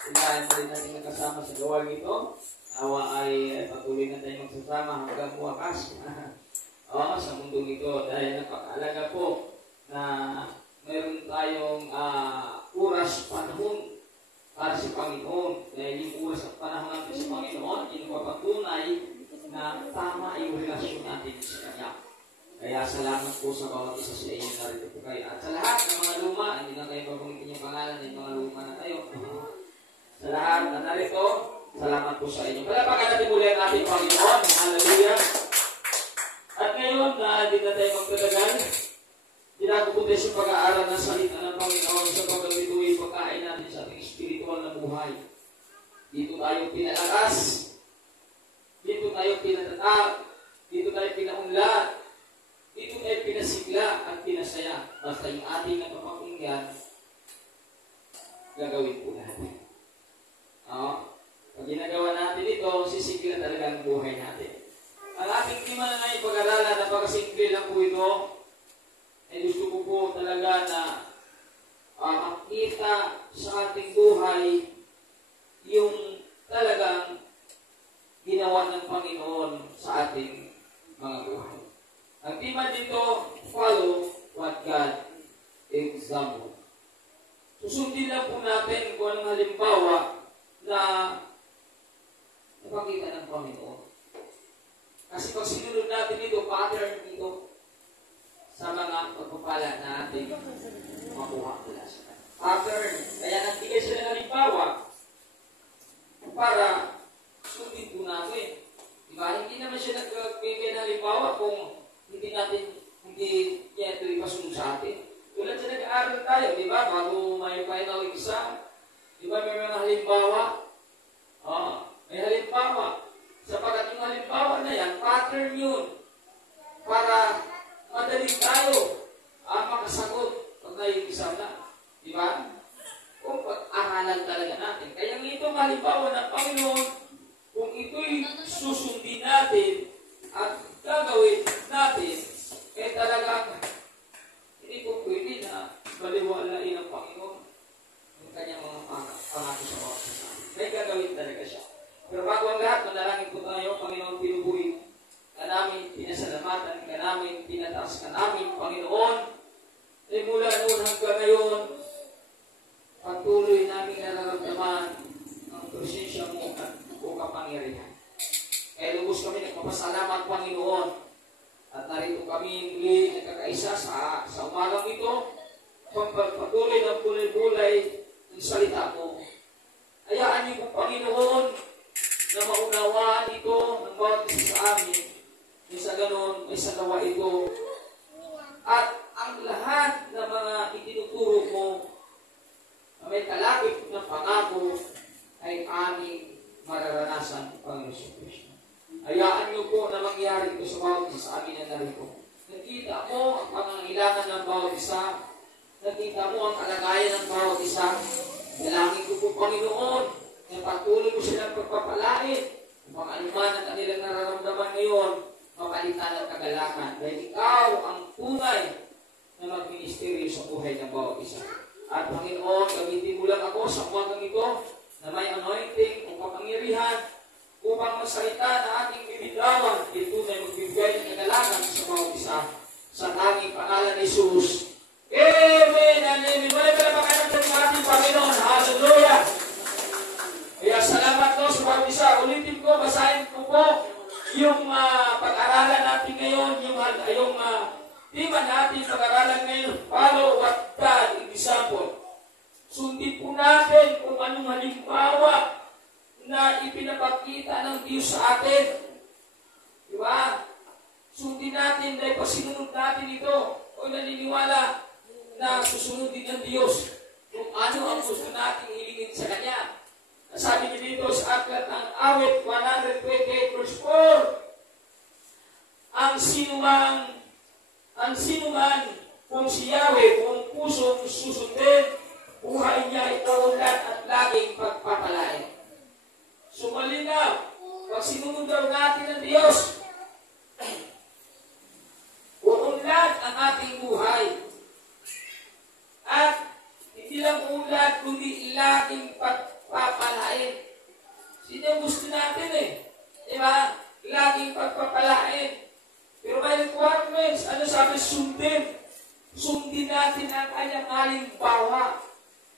Kailangan pa rin natin nakasama sa gawang ito. Nawa ay patuloy na tayo magsasama hanggang buwakas. Sa mundong ito. Dahil napakalaga po na mayroon tayong oras, panahon para sa Panginoon. Dahil yung oras at panahon natin sa Panginoon, inupapatunay na tama yung relasyon natin sa Kanya. Kaya salamat po sa bawat isa sa inyo narito po kayo. At sa lahat ng mga luma, hindi na kayo pabulitin yung pangalan ng mga luma na kayo. Sa lahat na narito, salamat po sa inyo. Palapakan natin muli ang ating Panginoon. Hallelujah. At ngayon, hindi na tayo magtatagal. Ginagawa tayo sa pag-aaral ng salita ng Panginoon sa pagkabituin pagkain natin sa ating spiritual na buhay. Dito tayo pinalakas. Dito tayo pinatatag. Dito tayo pinaunlad. Dito tayo pinasigla at pinasaya. Basta yung ating napapakinggan, gagawin po natin. Pag ginagawa natin ito, sisigla talaga ang buhay natin. Ang ating tema na ngayon pag-aralan, napakasimple lang po ito. Ay gusto ko po talaga na makita sa ating buhay yung talagang ginawa ng Panginoon sa ating mga buhay. Ang tema dito, follow what God example. Susundin lang po natin kung anong halimbawa na napakita ng Panginoon. Kasi pag sinunod natin ito, pattern dito sa mga pagpapala na ating makuha mula sa kanya. Pattern. Kaya nagbigay sila ng halimbawa para sundin po natin. Diba? Hindi naman siya nagbigay ng halimbawa kung hindi niya ito ipasunod sa atin. Tulad sa nag-aaral tayo, di ba? Bago may final exam, di ba may mga halimbawa? May halimbawa. Sapagat yung halimbawa na yan, pattern yun. Para madali tayo makasagot pag nai-exam na. Di ba? Kung pag-aralan talaga natin. Kaya itong halimbawa ng Panginoon, kung ito'y susundin natin at gagawin natin, talagang hindi po pwede na baliwalain ang Panginoon ng kanyang mga pangako sa mga kasama. May gagawin talaga siya. Pero bago ang lahat, manalangin po tayo, Panginoon, pinubuhin ka namin, pinasalamatan ka namin, pinataas ka namin, Panginoon. Ay mula noon hanggang ngayon, patuloy namin nararamdaman ang presensya mo at o kapangyarihan. Kaya lubos kami nagpapasalamat, Panginoon. At narito kami muli nagkakaisa sa umagang ito, pagpatuloy ng bulay-bulay ng salita mo. Hayaan niyo po, Panginoon, na maunawaan ito ng bawat isa sa amin. Sa ganon, may sagawa ito. At ang lahat ng mga itinuturo mo na may kalakip ng pangako ay aming mararanasan, Panginoon Kristo. Hayaan niyo po na mangyari ito sa bawat isa sa amin na narito. Nakita mo ang pangangailangan ng bawat isa. Nakita mo ang kalagayan ng bawat isa. Dalangin ko po, Panginoon, na patuloy mo silang pagpapalain. Kung anuman ang kanilang nararamdaman ngayon, mapalitan ng kagalakan. Dahil ikaw ang tunay na magministeryo sa buhay ng bawat isa. At Panginoon, gamitin mo lang ako sa umagang ito na may anointing o kapangyarihan upang magsalita na ating bibitawan, ito na magbibigay ng kagalakan sa bawat isa. Sa tanging pangalan ni Jesus. Amen and amen. Wala pala makanan sa ating Panginoon. Hallelujah. Kaya salamat po sa bawat isa. Ulitin ko, basahin ko po yung pag-aralan natin ngayon, yung tema natin pag-aralan ngayon, follow what God example. Sundin po natin kung anong halimbawa na ipinapakita ng Diyos sa atin. Diba? Sundin natin dahil pag sinunod natin ito, o naniniwala na susunod din ng Diyos kung ano ang gusto natin hilingin sa Kanya. Sabi niyo dito sa aklat ng awit 128 verse 4, ang sinuman kung si Yahweh, kung pusong susundin, buhay niya ay taunlan at laging pagpapalain. So malinaw, pag sinunod daw natin ng Diyos, uunlad ang ating buhay. At hindi lang unlad, kundi laging pagpapalain. Sino yung gusto natin eh? Diba? Laging pagpapalain. Pero may requirements. Ano sabi? Sundin. Sundin natin ang kanyang halimbawa.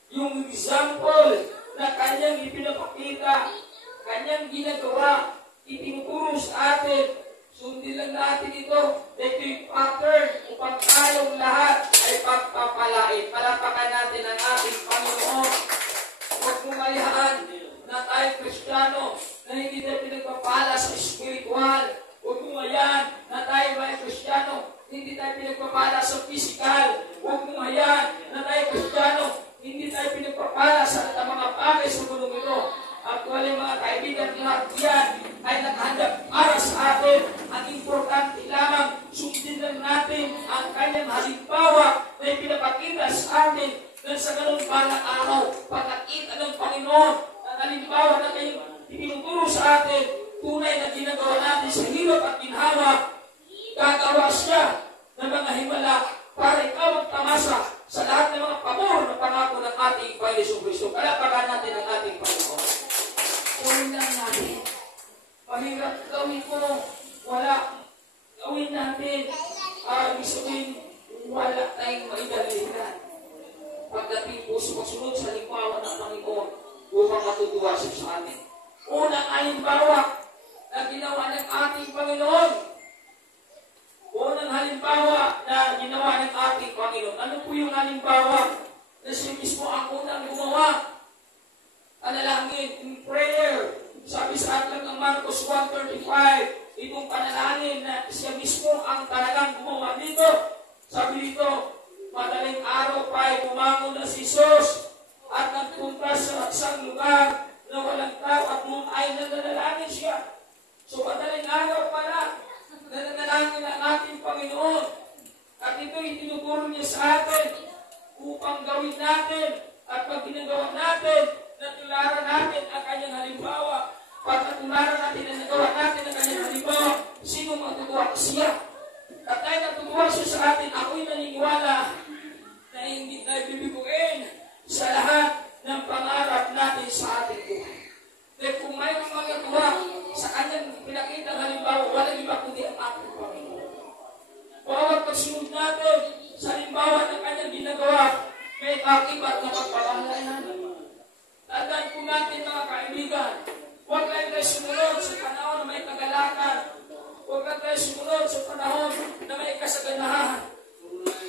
Yung example na kanyang ipinapakita, kanyang ginagawa, itinuturo sa atin. Sundin lang natin ito. Ito yung pattern upang tayong lahat ay pagpapalain. Palapakan natin ang ating Panginoon. Huwag mong alihaan na tayo Kristiyano na hindi tayo pinagpapala sa spiritual. Huwag mong ayan na tayo mga Kristiyano, hindi tayo pinagpapala sa physical. Huwag mong ayan na tayo Kristiyano, hindi tayo pinagpapala sa mga bagay sa mundong ito. Actually, mga kaibigan, lahat yan ay nakahanda para sa atin. Ang importante lamang, sundin lang natin ang kanyang halimbawa na ipinapakita sa atin na sa ganun balang araw, pagkakita ng Panginoon ang halimbawa na kanyang itinuturo sa atin, tunay na ginagawa natin sa hirap at ginhawa, gagawa siya ng mga himala para ikaw magtamasa sa lahat ng mga pabor na pangako ng ating Panginoon Kristo. Palapakan natin ang ating Panginoon. Gawin lang natin. Mahirap gawin mo. Wala. Gawin natin. Ibig sabihin, wala tayong maidalihan. Pagdating po sa pagsunod sa halimbawa ng Panginoon upang matutuwa siya sa atin. Unang halimbawa na ginawa ng ating Panginoon. Unang halimbawa na ginawa ng ating Panginoon. Ano po yung halimbawa na siya mismo ang unang gumawa? Panalangin, in prayer. Sabi sa atin ng Marcos 1:35, itong panalangin na siya mismo ang talagang gumawa dito. Sabi dito, madaling araw pa ay bumangon na si Jesus at nagpunta sa isang lugar na walang tao at noon ay nananalangin siya. So madaling araw pala, nananalangin ang ating Panginoon. At ito itinuturo niya sa atin upang gawin natin at pag ginagawa natin, natularan natin ang kanyang halimbawa. Pag natularan natin ang nagawa natin ang kanyang halimbawa, sino matutuwa? Siya. At tayo natutuwa siya sa atin, ako'y naniniwala na hindi tayo bibiguin sa lahat ng pangarap natin sa ating buhay. Dahil kung mayroong magagawa sa kanyang pinakitang halimbawa, walang iba kundi ang ating Panginoon. Bawat pagsunod natin sa halimbawa ng kanyang ginagawa, may kakibat na pagpapahalayan. Tandaan po natin mga kaibigan, huwag lang tayo sumunod sa panahon na may kagalakan. Huwag lang tayo sumunod sa panahon na may kasaganahan.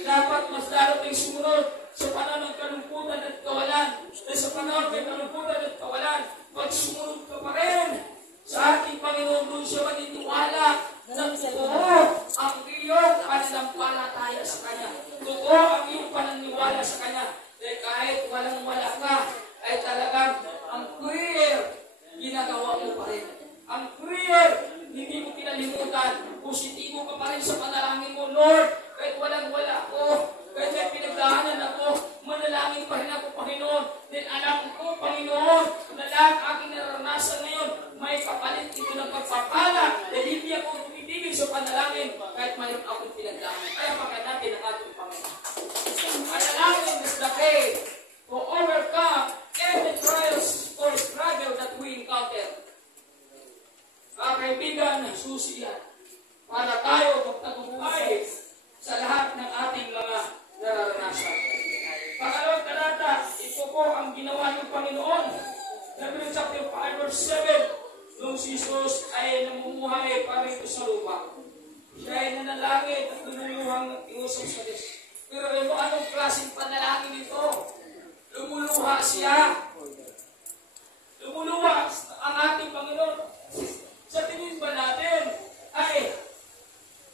Dapat mas lalo tayong sumunod sa panahon ng kalungkutan at kawalan. Dahil sa panahon ng kalungkutan at kawalan, pag sumunod ka pa rin sa ating Panginoon, doon siya maniniwala ng totoo ang iyong pananampalataya sa Kanya. Totoo ang iyong pananiwala sa Kanya. Dahil kahit walang-wala ka, ay talagang ang prayer, ginagawa mo pa rin. Ang prayer, hindi mo kinalimutan. Positibo ka pa rin sa panalangin mo, Lord, kahit walang-wala ako, kahit may pinagdaanan ako, manalangin pa rin ako, Panginoon. Then alam ko, Panginoon, na lahat aking naranasan ngayon, may kapalit ito ng pagpapala, dahil hindi ako tumitigil sa panalangin, kahit mayroon akong pinagdaanan. Kaya pagka natin ang ating Panginoon. Panalangin is the way to overcome every trials or struggle that we encounter. Mga kaibigan, susi yan para tayo magtagumpay sa lahat ng ating mga nararanasan. Pangalawang talata, ito po ang ginawa ng Panginoon. Hebrews chapter 5 verse 7, nung si Jesus ay namumuhay pa rito sa lupa. Siya ay nanalangin at lumuluhang iusap sa Diyos. Pero anong klaseng panalangin ito? Lumuluha siya. Lumuluha ang ating Panginoon. Sa tingin ba natin, ay,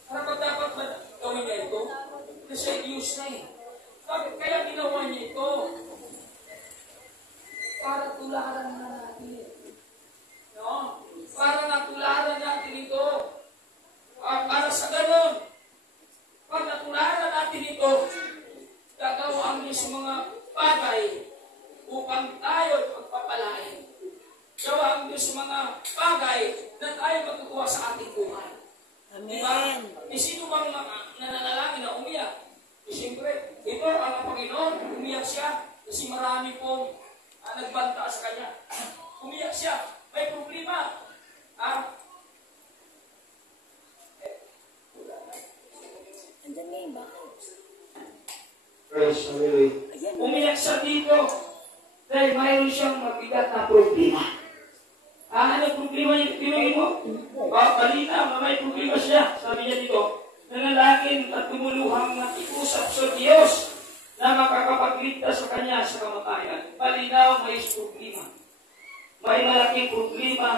dapat ba gawin niya ito? Kasi use na eh. Bakit kaya ginawa niya ito? Para tularan na natin. No? Para natularan natin ito. Para sa ganun, pag natularan natin ito, gagawaan niya sa mga bagay upang tayo pagpapalain. Gawaan niya sa mga bagay na tayo matutuwa sa ating buhay. Amen. Diba? Sino bang nananalangin na umiyak? Siyempre, ito ang Panginoon, umiyak siya kasi marami pong nagbanta sa Kanya. Umiyak siya. May problema. Umiyak siya dito. Dahil mayroon siyang mabigat na problema. Ano problema niya? Tinugin mo? Balita, may problema siya. Sabi niya dito, nanalangin at tumuluhang nakikusap sa Diyos na makakapagligtas sa kanya sa kamatayan. Malinaw, may problema. May malaking problema.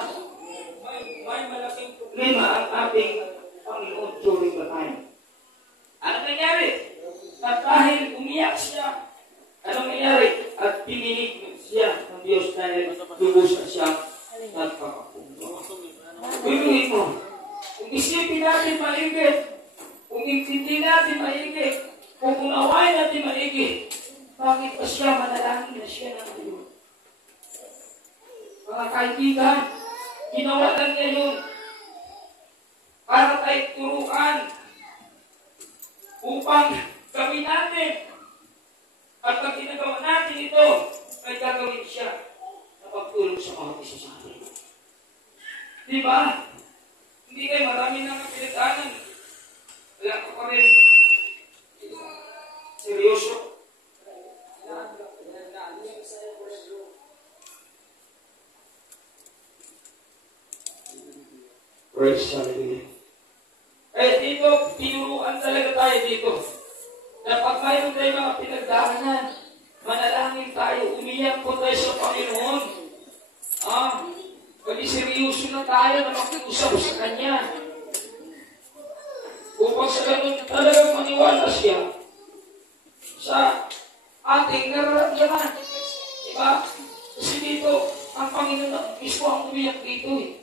May malaking problema ang ating Panginoon during the time. Ano nangyari? At dahil umiyak siya, anong nangyari? At pininig siya ng Diyos dahil lubos na siya nagpakapundo. Pilihin mo, kung isipin natin maigi, kung intindi natin maigi, kung unawain natin maigi, bakit pa siya manalangin na siya ng ngayon? Mga kaibigan, ginawa lang niya yun para tayo turuan upang gawin natin. At pag ginagawa natin ito, ay gagawin siya na pagtulong sa mga isa sa atin. Diba? Hindi kayo marami nang pinagdaanan. Wala ka pa rin. Seryoso. Praise Hallelujah. Eh dito, tinuruan talaga tayo dito. Na pag mayroon tayo mga pinagdaanan, manalangin tayo, umiyak po tayo sa Panginoon. Pag seryoso na tayo na makiusap sa Kanya. Upang sa ganun talagang maniwala siya sa ating nararamdaman. Diba? Kasi dito, ang Panginoon mismo ang umiyak dito eh.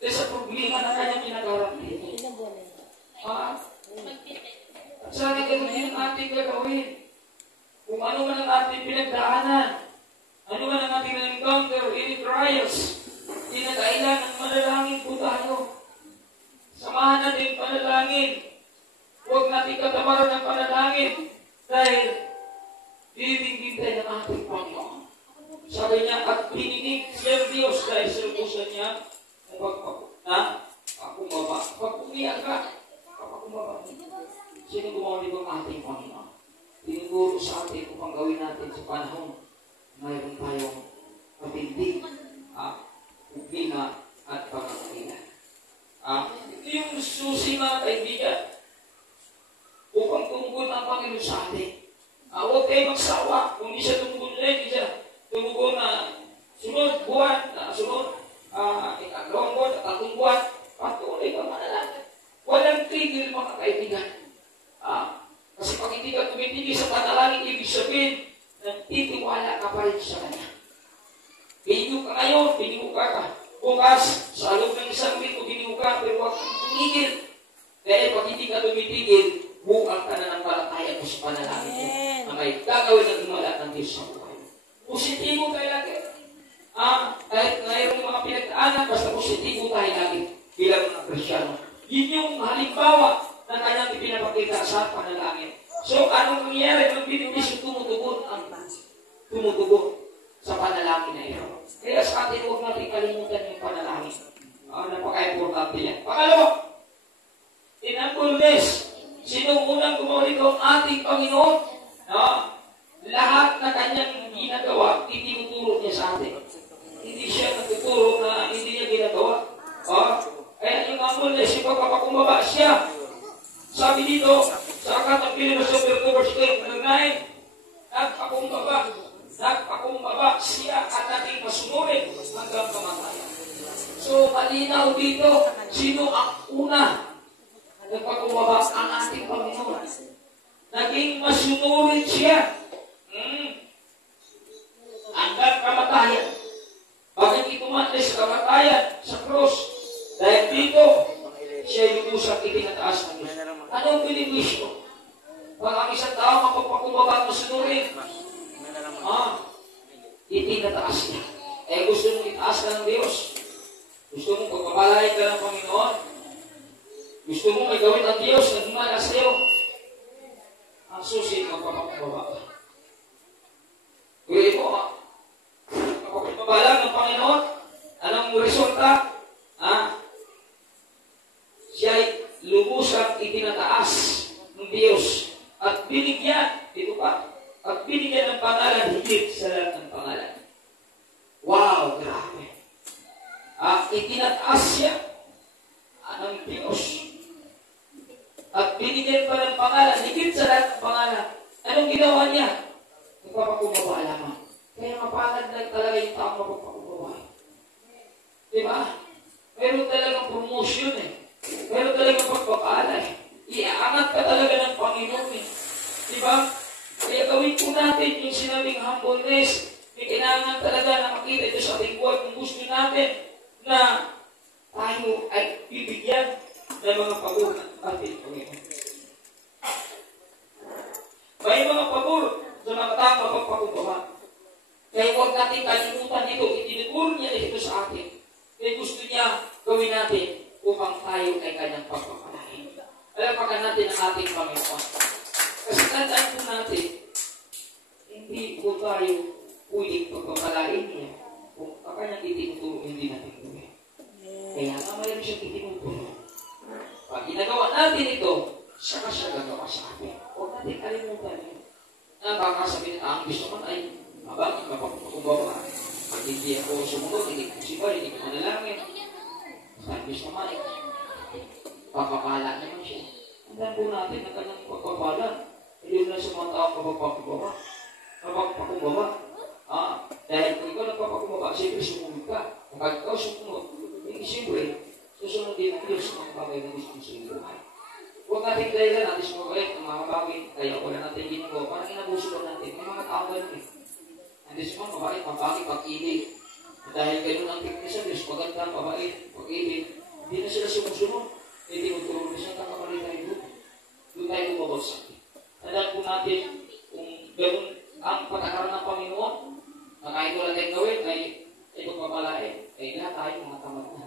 Dahil sa problema na kanyang ginagawa dito. At sana ganun din ang ating gagawin. Kung ano man ang ating pinagdaanan, ano man ang ating encounter, any trials, hindi na kailangan manalangin po tayo. Samahan natin panalangin. Huwag natin katamaran ng panalangin dahil didinggin tayo ng ating Panginoon. Sabi niya, at pininig siya Diyos dahil sa lubusan niya na pakumaba. Pag umiyak ka, pakumaba. Sino gumawa nito ang ating Panginoon? Tinuturo sa atin upang gawin natin sa panahon mayroon tayong matindi, problema at pagkakakilan. Ito yung susi mga kaibigan upang tumugon ang Panginoon sa atin. Huwag kayo magsawa. Kung di siya tumugon na, di siya tumugon na sunod buwan, sunod ikalawang buwan, tatong buwan, patuloy ka manalangin. Walang tigil mga kaibigan. Kasi pag hindi ka tumitigil sa panalangin, ibig sabihin, nagtitiwala ka pa rin sa Kanya. Binigo ka ngayon, binigo ka. Bukas, sa loob ng isang linggo, binigo ka, pero huwag kang tumigil. Dahil pag hindi ka tumitigil, buang ka na ng palataya mo sa panalangin mo. Na may gagawin ng himala ng Diyos sa buhay. Positibo tayo lagi. Kahit mayroong mga pinagdaanan, basta positibo tayo lagi bilang mga Kristyano. Yun yung halimbawa na kanyang ipinapakita sa panalangin. So, anong nangyayari? Nung binibis yung tumutugon sa panalangin na ito. Kaya sa atin, huwag natin kalimutan yung panalangin. Napaka-importante yan. Pangalawa, in humbleness, sino unang gumawa nito? Ang ating Panginoon. Lahat na kanyang ginagawa, itinuturo niya sa atin. Hindi siya nagtuturo na hindi niya ginagawa. Kaya yung humbleness, yung pagpapakumbaba siya. Sabi dito, sa akatang Pilipinas chapter 2 verse 8, nagpakumbaba siya at ating masunurin hanggang kamatayan. So, malinaw dito, sino ang una nagpakumbaba? Ang ating Panginoon. Naging masunurin siya hanggang kamatayan. Bakit itumatay sa kamatayan, sa cross? Dahil dito, siya yung usang itinataas ng Diyos. Anong benepisyo? Pag ang isang tao mapagpakumbaba at masunurin, itinataas niya. Gusto mong itaas ka ng Diyos. Gusto mong pagpapalain ka ng Panginoon. Gusto mong may gawin ang Diyos na himala sa iyo. Ang susi, magpapakumbaba ka. Gawin mo, pagpapala ng Panginoon, anong resulta? Siya ay lubusang itinataas ng Diyos at binigyan, dito pa, at binigyan ng pangalan higit sa lahat ng pangalan. Wow, grabe. Itinataas siya ng Diyos. At binigyan pa ng pangalan, higit sa lahat ng pangalan. Anong ginawa niya? Nagpapakumbaba lamang. Kaya mapalad lang talaga yung taong mapagpakumbaba. Diba? Meron talagang promotion eh. Meron talagang pagpapala eh. Iaangat ka talaga ng Panginoon eh. Diba? Kaya gawin po natin yung sinabing humbleness. May kailangan talaga na makita ito sa ating buhay kung gusto natin na tayo ay bibigyan ng mga pabor ng ating Panginoon. May mga pabor sa mga taong mapagpakumbaba. Kaya huwag natin kalimutan ito. Itinuturo niya ito sa atin. Kaya gusto niya gawin natin upang tayo ay kanyang pagpapalain. Alapakan natin ang ating Panginoon. Kasi tandaan po natin, hindi po tayo pwedeng pagpapalain niya kung ang kanyang itinuturo hindi natin gawin. Kaya nga mayroon siyang itinuturo. Pag ginagawa natin ito, saka siya gagawa sa atin. Huwag natin kalimutan yun. Nakakasabi na ang gusto man ay bakit mapagpakumbaba? Pag hindi ako sumunod, hindi ko siba, hindi ko manalangin. Sabi gusto man ay papapala naman siya. Tandaan po natin na kanyang pagpapala. Hindi na sa mga tao kapagpakumbaba. Dahil kung ikaw nagpapakumbaba, siyempre sumunod ka. Kapag ikaw sumunod, hindi siyempre, susunod din ang Diyos ng bagay na gusto sa iyo. Huwag natin dahilan natin sumabait ng mga bagay, kaya wala natin ginagawa. Parang inabuso lang natin. May mga tao ganun eh. Hindi siya mabait, mabait, pag-ibig. Dahil ganun ang tingin sa Diyos, maganda, mabait, pag-ibig. Hindi na sila sumusunod. Hindi magturo na siya, kakamali tayo doon. Doon tayo bumabagsak. Tandaan po natin, kung ganun ang patakaran ng Panginoon, na kahit wala tayong gawin, ay pagpapalain. Ay lahat tayo mga tamad na.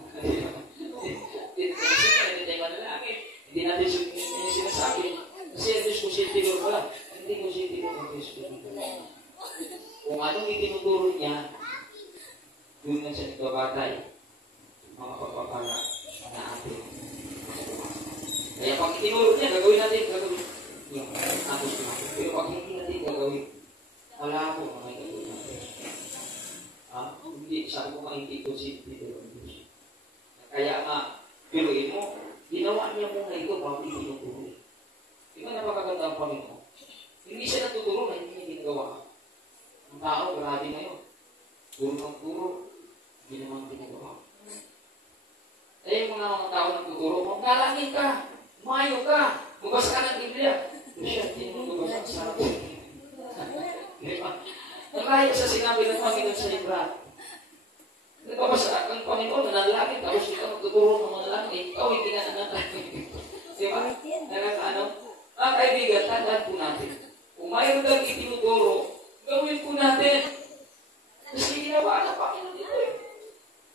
Hindi tayo manalangin. Hindi natin sinasabi. Kasi ang Diyos ko siya tinuro pala. Hindi ko siya tinuro ang Diyos ko. Kung anong itinuturo niya, doon na siya nagbabatay. Mga pagpapala na atin. Kaya pag itinuro niya, gagawin natin, gagawin. Yung atos ko natin. Pero pag hindi natin gagawin, wala po mga gagawin natin. Hindi, sabi ko nga hindi ko siya tinuro ang Diyos. Kaya nga, piluin mo, ginawa niya muna ito bago itinuturo. Ikaw napakaganda ang Panginoon. Hindi siya natuturo na hindi niya ginagawa. Ang tao, grabe ngayon. Puro ng turo, hindi naman ginagawa. Kaya yung mga tao nagtuturo, magdalangin ka, umayo ka, magbasa ka ng Biblia. Siya, hindi mo magbasa sa sarap. Nalayo sa sinabi ng Panginoon sa Ibra. Nagpapasa ang Panginoon, nanalangin, tapos ikaw magtuturo ng mga langit, ikaw hindi nga nanalangin. Diba? Nakakaano? Mga kaibigan, tandaan po natin. Kung mayroon lang itinuturo, gawin po natin. Kasi ginawa ng Panginoon dito eh.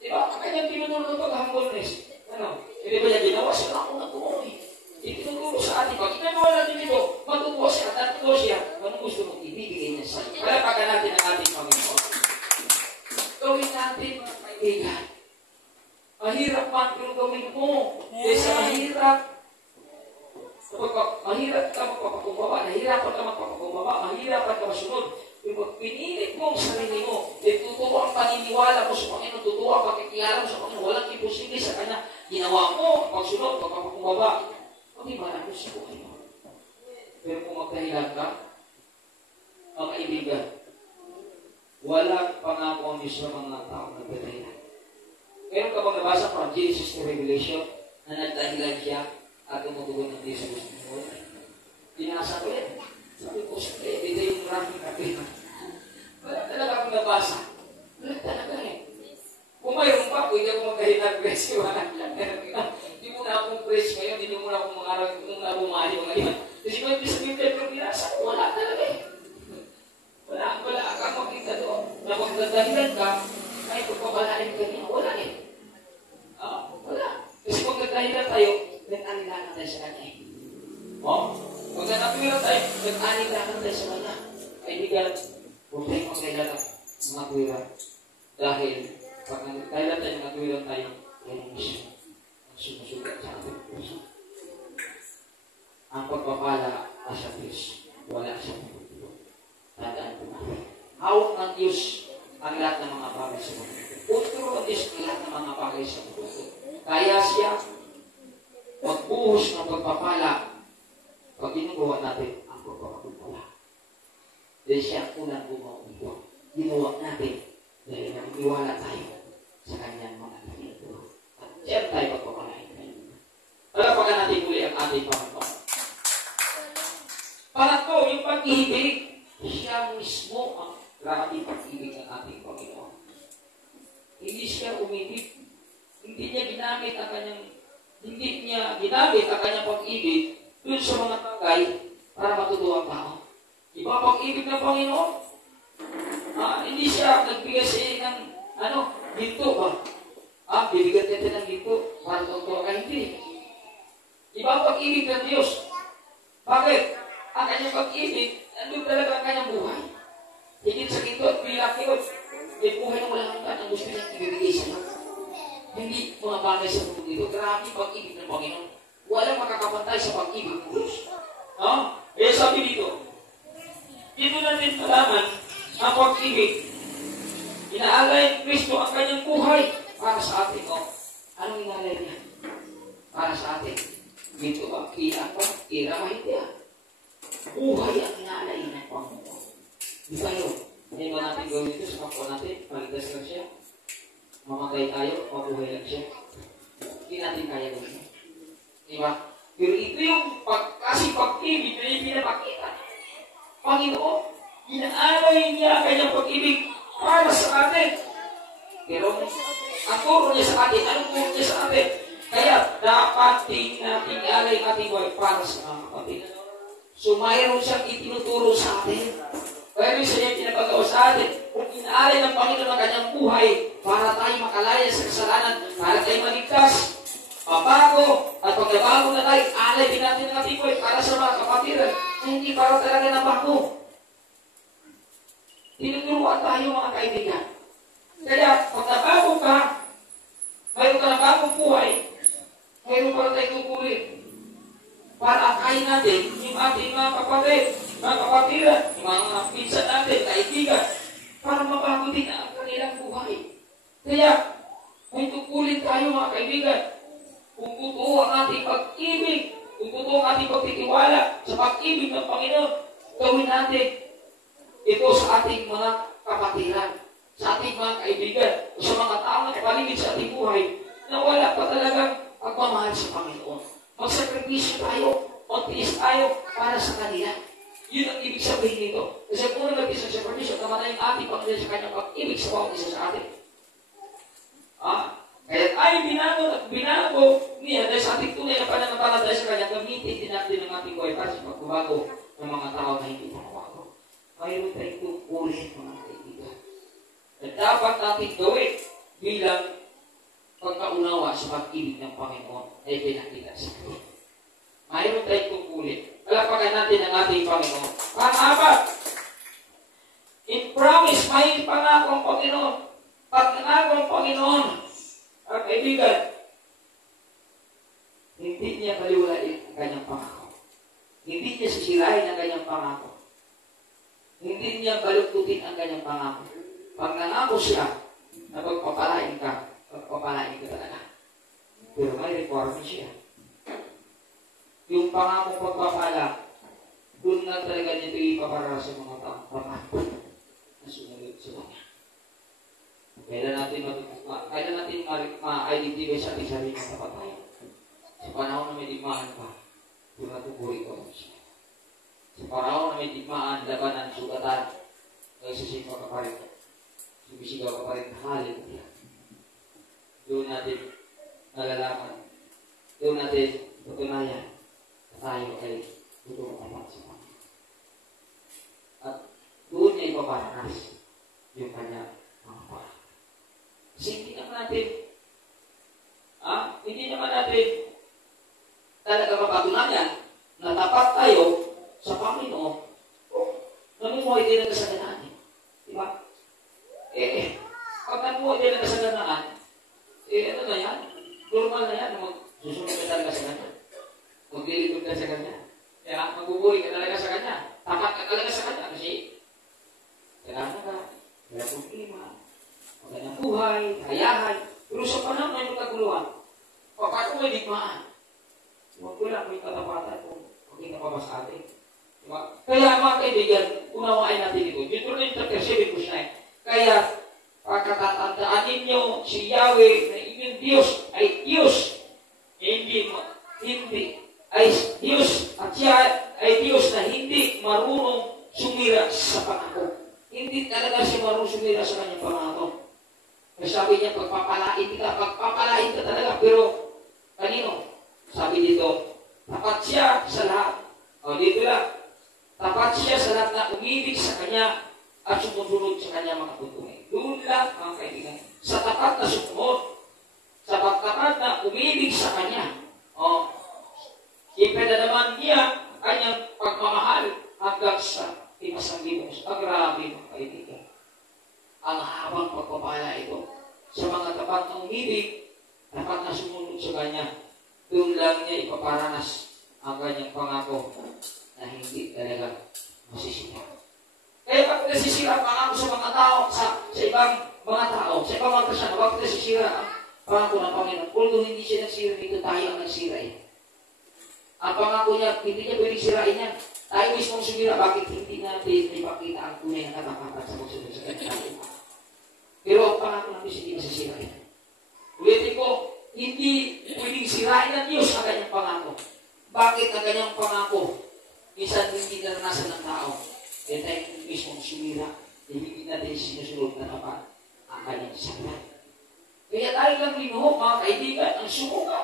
Diba? Ang kanyang tinuturo ng pag-humbleness. Ano? Hindi ba niya ginawa? Siya lang kung natuwa eh. Itinuturo sa atin. Pag ginagawa natin ito, matutuwa siya, natutuwa siya. Anong gusto mong ibibigay niya sa'yo? Kaya pagka natin ang ating Panginoon. Gawin natin, mga kaibigan. Mahirap man, pero gawin mo. Kaysa mahirap. Mahirap ka magpapakumbaba, nahirapan ka magpapakumbaba, mahirapan ka masunod. Yung pinilit mo ang sarili mo, tutuwa ang paniniwala mo sa Panginoon, tutuwa ang pakikilala mo sa Panginoon, walang imposible sa Kanya. Ginawa mo, pagsunod, magpapakumbaba. Hindi marami sa buhay mo. Pero kung magdahilan ka, mga kaibigan, walang pangako ang Diyos sa mga taong nagdahilan. Meron ka bang nabasa from Genesis to Revelation na nagdahilan siya at tumutugon ng Diyos sa gusto mo? Binasa ko yan. Sabi ko, ito yung maraming kapila. Wala talaga akong nabasa. Wala talaga eh. Kung mayroon pa, pwede ako magkahinag press. Hindi mo na akong press ngayon, hindi mo na akong mangarap kung nabumali o ngayon. Kasi kung hindi sabihin tayo, pero binasa ko, wala talaga eh. Wala kang makita doon. Na magdadahilan ka, ay pagpapalain ka niya, wala eh. Wala. Kasi kung nagdahilan tayo, nag-anilangan tayo sa Kanya eh. Kung nagdahilan tayo, nag-anilangan tayo sa Kanya. Kaibigan, huwag tayong magdahilan mga kuwira. Dahil, pag kailan tayo nagwilang tayo, yan mismo ang sumusugat sa ating puso. Ang pagpapala sa Diyos, wala siya pagpapala. Tandaan po natin. Hawak ng Diyos ang lahat ng mga bagay sa mundo. Kontrol ng Diyos ang lahat ng mga bagay sa mundo. Kaya siya magbuhos ng pagpapala pag ginagawa natin ang pagpapala. Dahil siya ang unang gumawa ito. Ginawa natin dahil nag-iwala tayo sa kanyang mga ginagawa. At siya tayo pagpapalain tayo. Palapakan natin muli ang ating Panginoon. Pangatlo, yung pag-ibig, siya mismo ang grabe pag-ibig ng ating Panginoon. Hindi siya umibig. Hindi niya ginamit ang kanyang pag-ibig dun sa mga tagay para matutuwa ang tao. Iba pag-ibig ng Panginoon. Hindi siya nagbigay siya ng ginto ba? Bibigyan natin ng ginto para matutuwa ka. Hindi. Iba pag-ibig ng Diyos. Bakit? Ang kanyang pag-ibig, nandun talaga ang kanyang buhay. Higit sa ginto at bilaki yun. May buhay na walang hanggan ang gusto niyang ibibigay sa iyo. Hindi mga bagay sa mundo dito. Grabe pag-ibig ng Panginoon. Walang makakapantay sa pag-ibig ng Diyos. Kaya sabi dito, dito natin malaman ang pag-ibig. Inaalay ng Kristo ang kanyang buhay para sa atin. Anong inaalay niya? Para sa atin. Dito ba? Kira ba? Kira ba? Hindi buhay ang inaalay ng Panginoon. Di ba yun? Hindi ba natin gawin ito sa kapwa natin? Paligtas lang siya. Mamatay tayo, mabuhay lang siya. Hindi natin kaya gawin. Di ba? Pero ito yung kasi pag-ibig na yung pinapakita. Panginoon, inaalay niya kanyang pag-ibig para sa atin. Pero ang turo niya sa atin, anong turo niya sa atin? Kaya dapat natin alay ating buhay para sa mga kapatid. So mayroon siyang itinuturo sa atin. Mayroon siya yung pinapagawa sa atin. Kung inaalay ng Panginoon ang kanyang buhay para tayo makalaya sa kasalanan, para tayo maligtas, mabago, at pag nabago na tayo, alay din natin ang ating buhay para sa mga kapatiran na hindi para talaga na bago. Tinuturuan tayo mga kaibigan. Kaya pag nabago ka, mayroon ka na bagong buhay, mayroon para tayo tukulit. Para akayin natin yung ating mga kapatid, mga kapatiran, yung mga pinsan natin, kaibigan, para mabago din ang kanilang buhay. Kaya, may tukulit tayo mga kaibigan. Kung totoo ang ating pag-ibig, kung totoo ang ating pagtitiwala sa pag-ibig ng Panginoon, gawin natin ito sa ating mga kapatiran, sa ating mga kaibigan, o sa mga taong nakapaligid sa ating buhay, na wala pa talagang pagmamahal sa Panginoon. Magsakripisyo tayo, magtiis tayo para sa kanila. Yun ang ibig sabihin nito. Kasi kung nag-isang sakripisyo, tama na yung ating Panginoon sa kanyang pag-ibig sa bawat isa sa atin. Kaya tayo binago niya dahil sa ating tunay na pananampalataya sa kanya, gamitin din natin ang ating buhay para sa pagbabago ng mga tao na hindi panawago. Mayroon tayong tukulit mga kaibigan. At dapat natin gawin bilang pagkaunawa sa pag-ibig ng Panginoon ay pinakita sa atin. Mayroon tayong tukulit. Palapakan natin ang ating Panginoon. Pang-apat, in promise, may pangako ang Panginoon. Pag nangako ang Panginoon, ang kaibigan, hindi niya baliwalain ang kanyang pangako. Hindi niya sisirahin ang kanyang pangako. Hindi niya baluktutin ang kanyang pangako. Pag nangako siya na pagpapalain ka, pagpapalain ka talaga. Pero may requirement siya. Yung pangako pagpapala, doon na talaga nito ipapara sa mga taong pangako na sumunod sa kanya. Kailan natin ma-identify sa ating sarili ng kapatayan. Sa panahon na may digmaan pa, doon natupuri ko siya. Sa panahon na may digmaan, labanan, sugatan, nagsisipa ka pa rin. Sumisigaw ka pa rin. Hallelujah. Doon natin nalalaman. Doon natin tutunayan na tayo ay tutulong naman sa Panginoon. At doon niya ipaparanas yung kanya mga para. Kasi hindi naman natin talaga mapatunayan na tapat tayo sa Panginoon o namumuhay din ang kasalanan. Diba? Pag kumuha din ng kasaganaan, ano na yan? Normal na yan. Susunod ka talaga sa kanya. Maglilipod ka sa kanya. Kaya magbuburi ka talaga sa kanya. Tapat ka talaga sa kanya. Kasi, kailangan ka, wala problema, magandang buhay, hayahay. Pero sa panahon na yung kaguluhan, paano may digmaan? Huwag ko lang may katapatan kung makita pa ba sa atin. Diba? Kaya mga kaibigan, unawain natin ito. Deuteronomy chapter 7 verse 9. Kaya, pagkatatandaan ninyo si Yahweh na inyong Diyos ay Diyos. Hindi ay Diyos at siya ay Diyos na hindi marunong sumira sa pangako. Hindi talaga siya marunong sumira sa kanyang pangako. Kasi sabi niya, pagpapalain ka talaga, pero kanino? Sabi dito, tapat siya sa lahat. O dito lang, tapat siya sa lahat na umibig sa kanya at sumusunod sa kanya mga tuntunin. Doon lang, mga kaibigan, sa tapat na sumunod, sa pagtapat na umibig sa kanya, ipinadaman niya kanyang pagmamahal hanggang sa imasanggibos. Grabe mga kaibigan. Ang habang pagpapala ito sa mga tapat na umibig, tapat na sumunod sa kanya, doon lang niya ipaparanas ang kanyang pangako na hindi talaga masisira. Kaya bakit nasisira ang pangako sa mga tao, sa ibang mga tao, sa ibang mga kasama, bakit nasisira ang pangako ng Panginoon? Although hindi siya nagsira dito, tayo ang nagsira eh. Ang pangako niya, hindi niya pwedeng sirain yan. Tayo mismo sumira, bakit hindi natin ipakita ang tunay na katapatan sa pagsunod sa kanya? Pero ang pangako ng Diyos hindi masisirain. Ulitin ko, hindi pwedeng sirain ng Diyos ang kanyang pangako. Bakit ang kanyang pangako? Minsan hindi naranasan ng tao. Kaya tayo mismo sumira, hindi natin sinusunod na tapat ang kanyang salita. Kaya tayo lang linuhok, mga kaibigan, ang sumuka.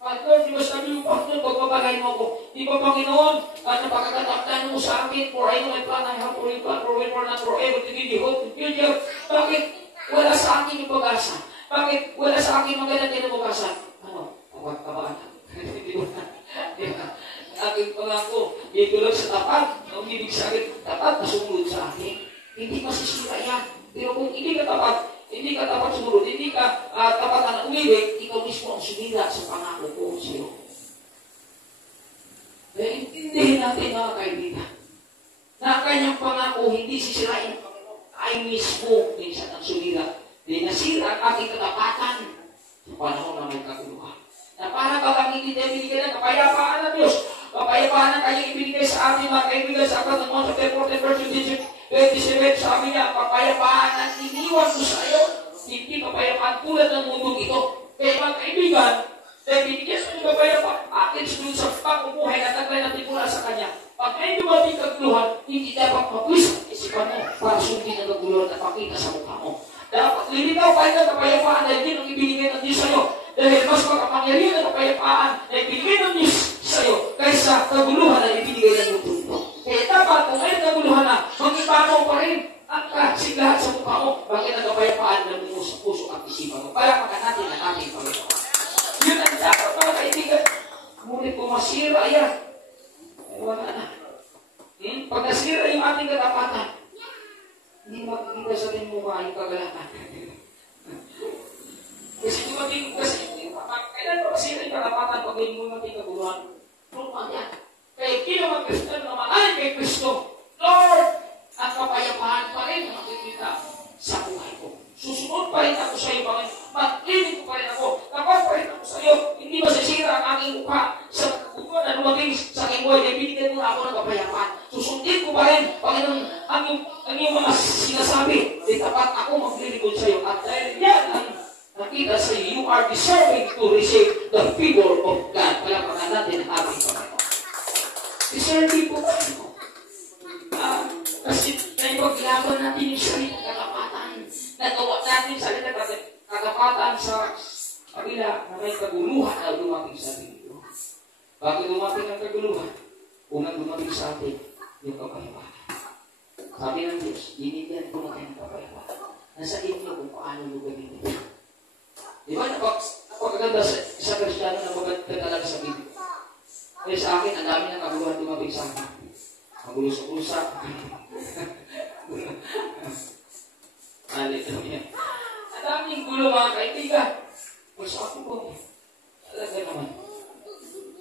Pastor, di ba sabi yung pastor, pagpapagay mo ako, di ba Panginoon, at napakakataktan mo sa akin, for I know my plan, I have for you plan, for when, for not forever, to give you hope, to give you. Bakit wala sa akin yung pag-asa? Bakit wala sa akin magandang kinabukasan? Ano? Kabaan. Di ba? Di ba? Aking pangako, dito lang sa tapat, na umibig sa akin, tapat na sumunod sa akin. Hindi masisira yan. Pero kung hindi ka tapat sumunod, hindi ka tapat na umibig, ikaw mismo ang sumira sa pangako ko sa iyo. Kaya intindihin natin mga kaibigan, na kanyang pangako hindi sisirain ng Panginoon, ay mismo minsan ang sumira. Di nasira ang ating katapatan sa panahon na may kaguluhan. Na para bagang hindi tayo binigyan ng kapayapaan ng Diyos, kapayapaan na kanyang ibinigay sa ating mga kaibigan sa aklat ng Monsa 14 verse 27, sabi niya, kapayapaan na iniwan ko sa iyo, hindi kapayapaan tulad ng mundong ito. Kaya mga kaibigan, dahil binigyan sa iyo kapayapaan, akin sunod sa pangumuhay na taglay natin mula sa kanya. Pag may dumating kaguluhan, hindi dapat mapwis ang isipan mo para sundin ang kaguluhan at pakita sa mukha mo. Dapat lilitaw kayo ng kapayapaan dahil yun ang ibinigay ng Diyos sa iyo. Dahil mas makapangyarihan ng kapayapaan na ibinigay ng Diyos sa iyo kaysa kaguluhan na ibinigay ng mundo ito. Kaya dapat kung may kaguluhan na, mag-ipapaw pa rin ang kasiglahan sa mukha mo. Bakit ang kapayapaan na mo sa puso at isipan mo? Para natin ang ating Panginoon. Yun ang dapat mga kaibigan. Ngunit kung masira yan, ay wala na. Pag nasira yung ating katapatan, hindi makikita sa ating mukha yung kagalakan. Kailan ba masira yung katapatan pag may ating kaguluhan? Normal yan. Kaya kino mag-Kristo na mahalin kay Kristo, Lord, ang kapayapaan pa rin ang makikita sa buhay ko. Susunod pa rin ako sa iyo, Panginoon. Mag-inig ko pa rin ako. Tapat pa rin ako sa iyo. Hindi masisira ang aking mukha sa kaguluhan na dumating sa aking buhay. Kaya binigyan mo na ako ng kapayapaan. Susundin ko pa rin, Panginoon, ang iyong mga sinasabi. Di tapat ako maglilingkod sa iyo. At dahil yan ang nakita sa iyo, you are deserving to receive the favor of God. Palapakan natin ang ating Panginoon. Deserving po tayo. Kasi naipaglaban natin yung salita katapatan. Nagawa natin salita katapatan sa kabila na may kaguluhan na dumating sa atin. Bakit dumating ang kaguluhan? Unang dumating sa atin yung kapayapaan. Sabi ng Diyos, binigyan ko na kayo ng kapayapaan. Nasa inyo kung paano nyo gamitin. Di ba napagaganda sa Kristiyano na maganda talaga sa Biblia? Kaya sa akin, ang dami ng kaguluhan dumating sa akin. Magulo sa pusa. Hallelujah. daming gulo mga kaibigan. Mas ako po, talaga naman.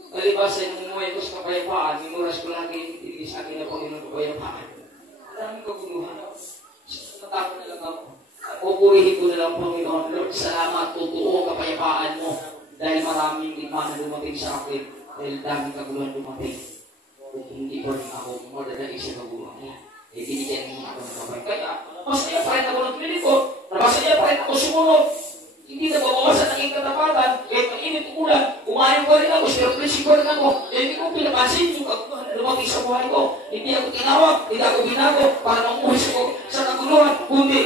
Kalibasan yung umuwi ko sa kapayapaan, minuras ko lang kayo sa akin na Panginoon kapayapaan. Maraming kaguluhan. Natakot na lang ako. Pupurihin ko na lang Panginoon, Lord, salamat, totoo kapayapaan mo. Dahil maraming iman na dumating sa akin. Dahil daming kaguluhan dumating. Kung hindi pa rin ako, madadali sa kaguluhan niya. Binigyan mo ako ng kapay. Kaya, masaya pa rin ako nagpilikot. Masaya pa rin ako sumunod. Hindi na babawasan ang iyong katapatan. Kahit mainit ulan, umayon pa rin ako, sinaprisip pa rin ako. Hindi ko pinapansin yung kaguluhan na dumating sa buhay ko. Hindi ako tinawag, hindi ako binago para mamuhis ako sa kaguluhan. Kundi,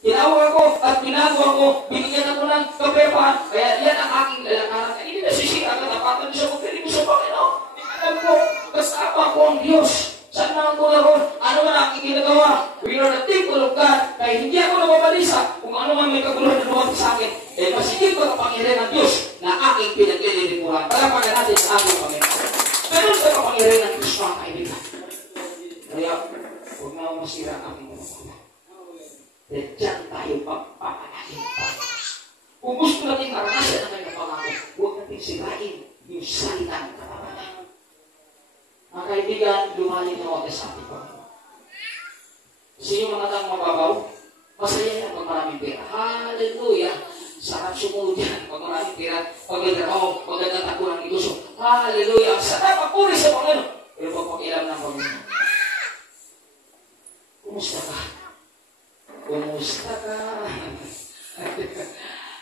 tinawag ako at binago ako, binigyan ako ng kapayapaan. Kaya yan ang aking lalakaran. Hindi na sisira ang katapatan sa pagpiling ko sa Panginoon. Alam ko, kasama ko ang Diyos. Saan naman ko naroon? Ano man ang aking ginagawa? We are the temple of God. Kaya hindi ako nababalisa kung ano man may kaguluhan na dumating sa akin. Eh, masigil ko ang kapangyarihan ng Diyos na aking pinaglilingkuran. Palapagan natin sa aking Panginoon. Ganun sa kapangyarihan ng Diyos, mga kaibigan. Kaya, huwag na akong masira ang aking ginagawa. Dahil dyan tayo pagpapalahin. Kung gusto natin maranasan ang kanyang pangako, huwag natin sirain yung salita ng kapapala. Mga kaibigan, lumalim na wag sa ating Panginoon. Sino mga tang mababaw? Masaya yan pag maraming pera. Hallelujah! Sarap sumunod yan pag maraming pera, pag may trabaho, pag nagtatakbo ng negosyo. Hallelujah! Sarap magpuri sa Panginoon. Pero pag pakialam ng Panginoon, kumusta ka? Kumusta ka?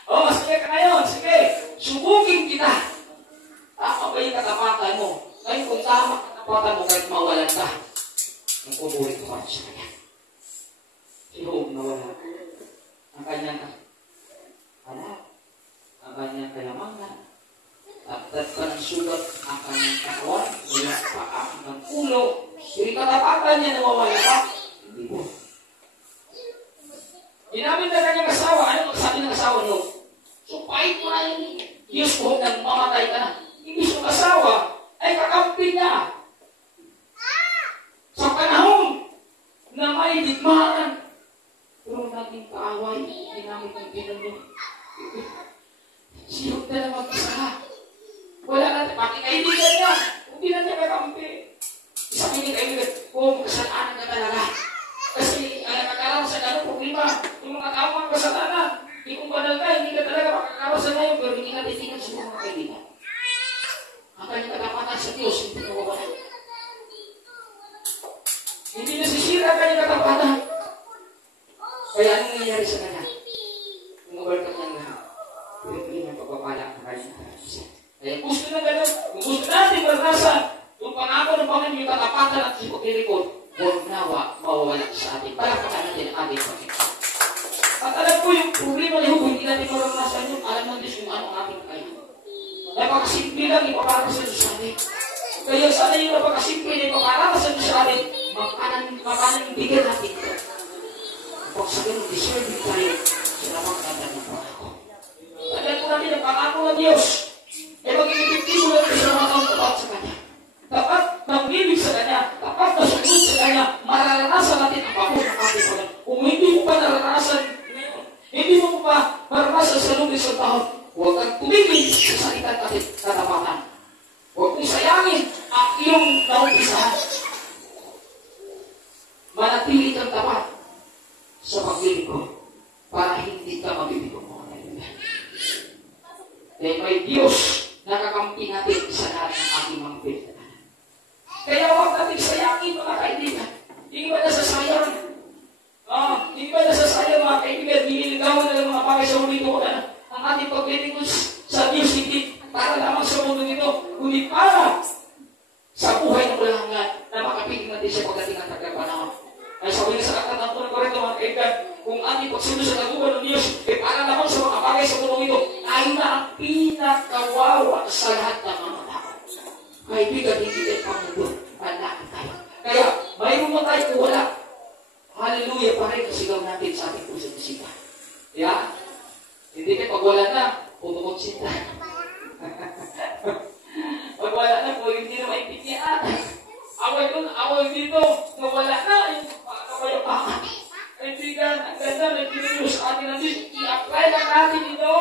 Masaya ka ngayon. Sige, subukin kita. Tama ba yung katapatan mo? Ngayon kung tama katapatan mo kahit mawalan ka, ang pupuri ko pa sa kanya. Si Job nawala. Ang kanyang anak, ang kanyang kayamanan, at ka ng sugat, ang kanyang katawan, mula pa ng ulo, yung katapatan niya nawawala ka, hindi po. Ginamit na kanyang asawa. Ano sabi ng asawa niyo? So, pahit mo na yung Diyos ko nang mamatay ka na. Ibig yung asawa ay kakampi niya. Sa panahon na may digmaan. Pero nating kaaway, ginamit ng Panginoon. Siyog na lang mag-isa. Wala natin, pakikaibigan niya. Hindi na niya kakampi. Isang hindi kaibigan, kung kasalanan ka talaga. Kasi nakakaraw sa ganong problema, yung mga tao mga kasalanan, hindi kung banal ka, hindi ka talaga makakaraw sa ngayon, pero hindi natin tingnan sa mga kaibigan. Ang kanyang katapatan sa Diyos, hindi nawawala. Hindi nasisira ang kanyang katapatan. Kaya anong nangyayari sa kanya? Yung overcome niya lahat, pinipili niya pagpapala ang kanyang katapatan. Kaya gusto na gano'n, kung gusto natin maranasan, yung pangako ng Panginoon, yung katapatan at sipag-ilikod, huwag nawa mawawala sa atin. Palapakan natin ang ating Panginoon. At alam ko yung problema ni Job, hindi natin maranasan yung alam ng Diyos kung ano ang ating kayo. Napakasimple lang ipaparasan sa atin. Kaya sana yung napakasimple na ipaparasan sa atin, makanan yung bigyan natin ito. Huwag sa ganun, deserving tayo sa lamang kata ng pangako. Alam ko natin ang pangako ng Diyos. E mag-ibig-ibig mo natin sa mga taong sa Kanya. Dapat mag-ibig sa Kanya, dapat masunod sa Kanya, mararanasan natin ang pangako ng ating Panginoon. Kung hindi mo pa naranasan ngayon, hindi mo pa maranasan sa loob ng taon, huwag kang tumigil sa salita natin katapatan. Huwag mong sayangin ang iyong naumpisahan. Manatili kang tapat sa pagliling ko para hindi ka mabibigo mga kaibigan. Dahil may Diyos na kakampi natin sa lahat ng ating mga pinagdaanan. Kaya huwag natin sayangin mga kaibigan. Hindi ba nasasayang? Hindi ba nasasayang mga kaibigan? Nililigawan na lang mga bagay sa mundo ko na ang ating paglilingkod sa Diyos hindi para lamang sa mundo nito, kundi para sa buhay ng walang hanggan na makapiling natin siya pagdating ng tagkapanahon. Ay sabi niya sa katatampunan ko rin mga kaibigan, kung ating pagsunod sa taguban ng Diyos, para lamang sa mga bagay sa mundo nito, ay na ang pinakawawa sa lahat ng mga tao. Kaibigan, hindi tayo pangulong, panlaki tayo. Kaya, mayroon mo tayo kung wala. Hallelujah, pareho sigaw natin sa ating puso ng sita. Yeah? Hindi kayo pag wala na, putukot sita. Pag wala na po, hindi na maintindihan. Away doon, away dito, nawala na, yung paano kayo pa? Hindi kaibigan, ang ganda ng tinuro sa atin ng Diyos. I-apply lang natin ito.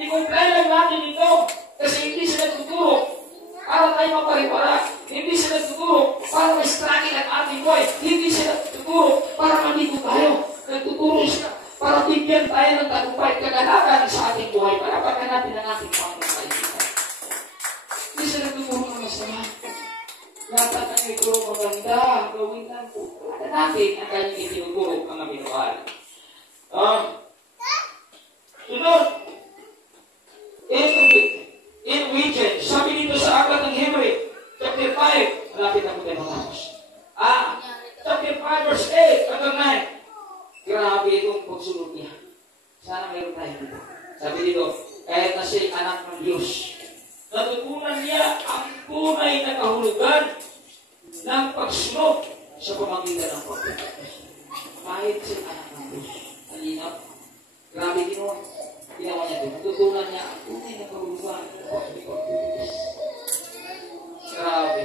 I-comply lang natin ito. Kasi hindi siya nagtuturo para tayo maparipara. Hindi siya nagtuturo para ma-struggle ang ating buhay. Hindi siya nagtuturo para maligo tayo. Nagtuturo siya para bigyan tayo ng tagumpay kagalakan sa ating buhay. Para pagka natin ang ating pangkain. Hindi siya nagtuturo ng masama. Lahat ang ituro maganda, gawin lang po. Lahat natin ang kanyang itinuturo mga minuhal. Sunod, in region, sabi dito sa aklat ng Hebrew, chapter 5, malapit na po tayo matapos. Chapter 5, verse 8, hanggang 9. Grabe itong pagsunod niya. Sana mayroon tayo dito. Sabi dito, kahit na siya'y anak ng Diyos, natutunan niya ang tunay na kahulugan ng pagsunod sa pamagitan ng pagkakas. Kahit siya anak ng Diyos. Alinaw. Grabe ginawa niya ito. Natutunan niya ang tunay na kahulugan ng pagkakas. Grabe.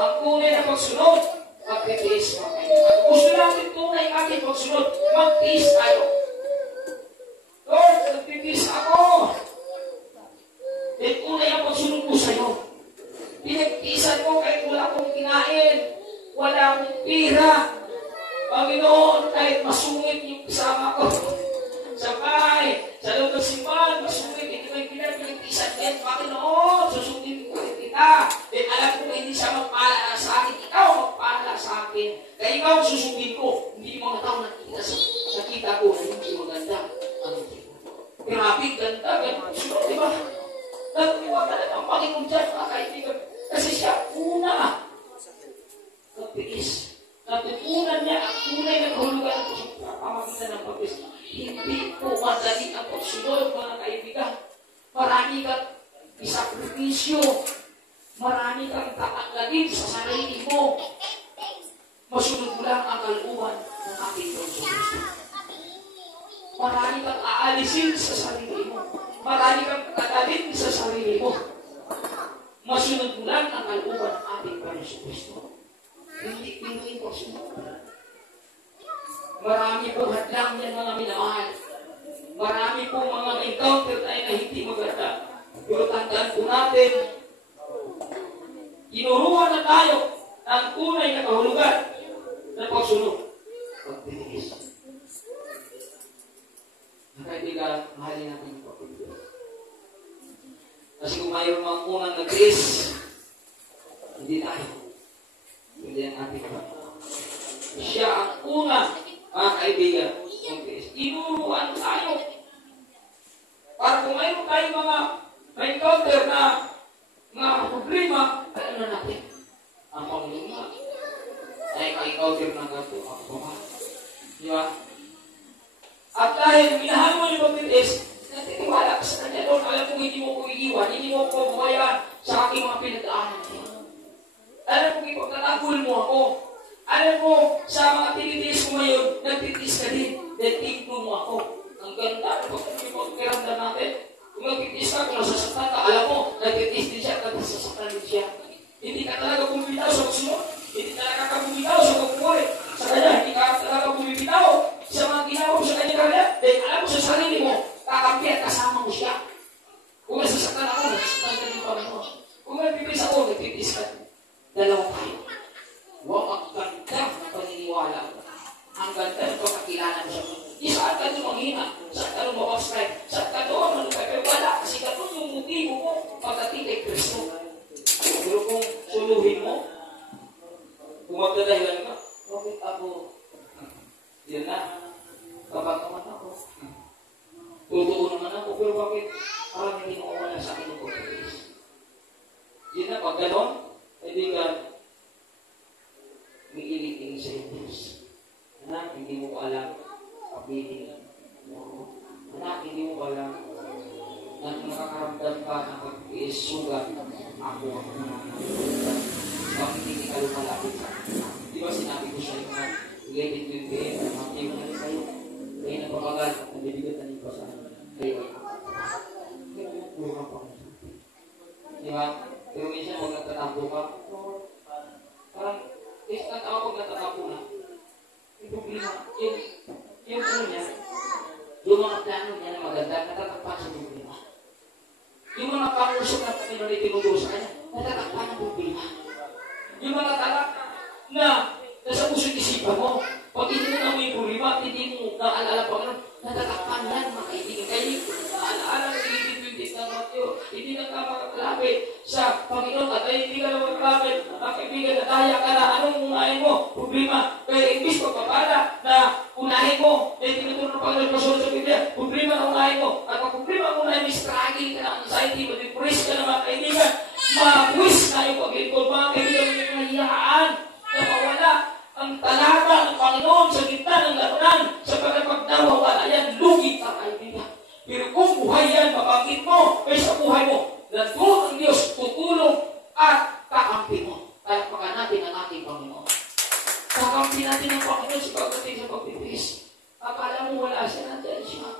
Ang tunay na pagsunod, magtitiis mga kaibigan. Gusto natin tunay ating pagsunod, magtiis tayo. Lord, nagtitiis ako. At tunay ang pagsunod ko sa'yo. Pinagtiisan ko kahit wala akong kinain, wala akong pira. Panginoon, kahit masungit yung kasama ko sa bahay, sa loob ng simbahan, masungit, hindi ko yung pinagtiisan din. Panginoon, susundin ko rin kita. Then alam ko na hindi siya magpala sa akin. Ikaw magpala sa akin. Kaya ikaw susundin ko. Hindi mga tao nakita ko na hindi maganda ang kita. Grabe, ganda, ganda. Di ba? Nagtiwala na ang Panginoon dyan, mga kaibigan. Kasi siya una nagtiis. Natutunan niya ang tunay na kahulugan sa pamagitan ng pagtiis. Hindi po madali ang pagsunod, mga kaibigan. Marami kang isakripisyo. Marami kang tatanggagin sa sarili mo. Masunod mo lang ang kalooban ng ating Diyos. Marami kang aalisin sa sarili mo. Marami kang tatanggagin sa sarili mo. Masunod mo lang ang kalooban ng ating Panginoon. Hindi po sunod. Marami po hadlang yan mga minamahal. Marami po mga encounter tayo na hindi maganda. Pero tandaan po natin, inuruan na tayo ang tunay na kahulugan ng pagsunod. Pagtitiis. Ang kaibigan, mahalin natin yung pagtitiis. Kasi kung mayroon mga unang nag-tiis, hindi tayo. Hindi ang ating kapatid. Siya ang una, mga kaibigan, nag-tiis. Inuruan tayo. Para kung mayroon tayo mga encounter na mga problema, alam na natin. Ang Panginoon ay encounter na gato. Ako ba? Di ba? At dahil minahal mo yung pagtitiis, natitiwala ka sa kanya doon. Alam kong hindi mo ko iiwan, hindi mo ko bumayaan sa aking mga pinag-aanan niya. Alam kong ipagtatagol mo ako. Alam mo, sa mga tinitiis ko ngayon, nagtitiis ka din. Dahil tigno mo ako. Ang ganda, pagkiramdam natin. Kung nagtitiis ka, kung nasasaktan ka, alam mo, nagtitiis din siya, nasasaktan din siya. Hindi ka talaga bumibitaw sa pagsunod. Hindi talaga ka bumibitaw sa pagpupuri. Sa kanya, hindi ka talaga bumibitaw sa mga ginawa mo sa kanya kanya. Dahil alam mo sa sarili mo, kakampi at kasama mo siya. Kung nasasaktan ako, nasasaktan ka din Panginoon. Kung nagtitiis ako, nagtitiis ka. Dalawa tayo. Wow, ang ganda ng paniniwala mo. Ang ganda ng pagkakilala mo siya. Saan ka doon manghina? Saan ka doon mag-offside? Saan ka doon manukay? Pero wala, kasi ka doon yung motibo mo pagdating kay Kristo. Pero kung suluhin mo, kung magdadahilan ka, bakit ako? Yan na. Kapag naman ako. Totoo naman ako, pero bakit parang hindi mo wala sa akin yung pagkakis? Yan na, pag gano'n, kaibigan, may iling-iling sa Diyos. Anak, hindi mo ko alam. Kapitin. Anak, hindi mo ko alam. Na nakakaramdam ka ng pag-iisugat. Ako ang nakakaramdam. Bakit hindi ka lumalapit sa akin? Di ba sinabi ko sa inyo, 11:28, mamatay mo na kayo. Kayo na papagal at nabibigatan niyo pa sa akin. Kayo ay di ba? Pero minsan huwag nagtatampo ka. Parang, nagtatampo na. Yung problema, yung plano niya na maganda, natatakpan sa problema. Yung mga pangusok na Panginoon ay tinuturo sa kanya, natatakpan ang problema. Yung mga talak na nasa puso't isipan mo, pag hindi mo na may problema, hindi mo naalala Panginoon, natatakpan yan, mga kaibigan. Kaya yung alaala ng 18:20 ng Mateo, hindi na ka makakalapit sa Panginoon at ay hindi ka na makakalapit, mga kaibigan, nataya ka na, anong unahin mo? Problema. Kaya imbis pagpapala na unahin mo, na tinuturo ng Panginoon kasunod sa Biblia, problema na unahin mo. At pag problema ang unahin mo, struggle ka na, anxiety, ma-depress ka na, mga kaibigan, ma-wish na yung pag-lingkod, mga kaibigan, may kahiyaan na mawala ang talaga ng Panginoon sa gitna ng labanan, sapagkat pag nawawala yan, lugi ka, kaibigan. Pero kung buhay yan, mabangkit mo, ay sa buhay mo, nandun ang Diyos, tutulong at kakampi mo. Palakpakan natin ang ating Panginoon. Kakampi natin ang Panginoon sa pagdating sa pagpipis. Akala mo wala siya, nandiyan siya.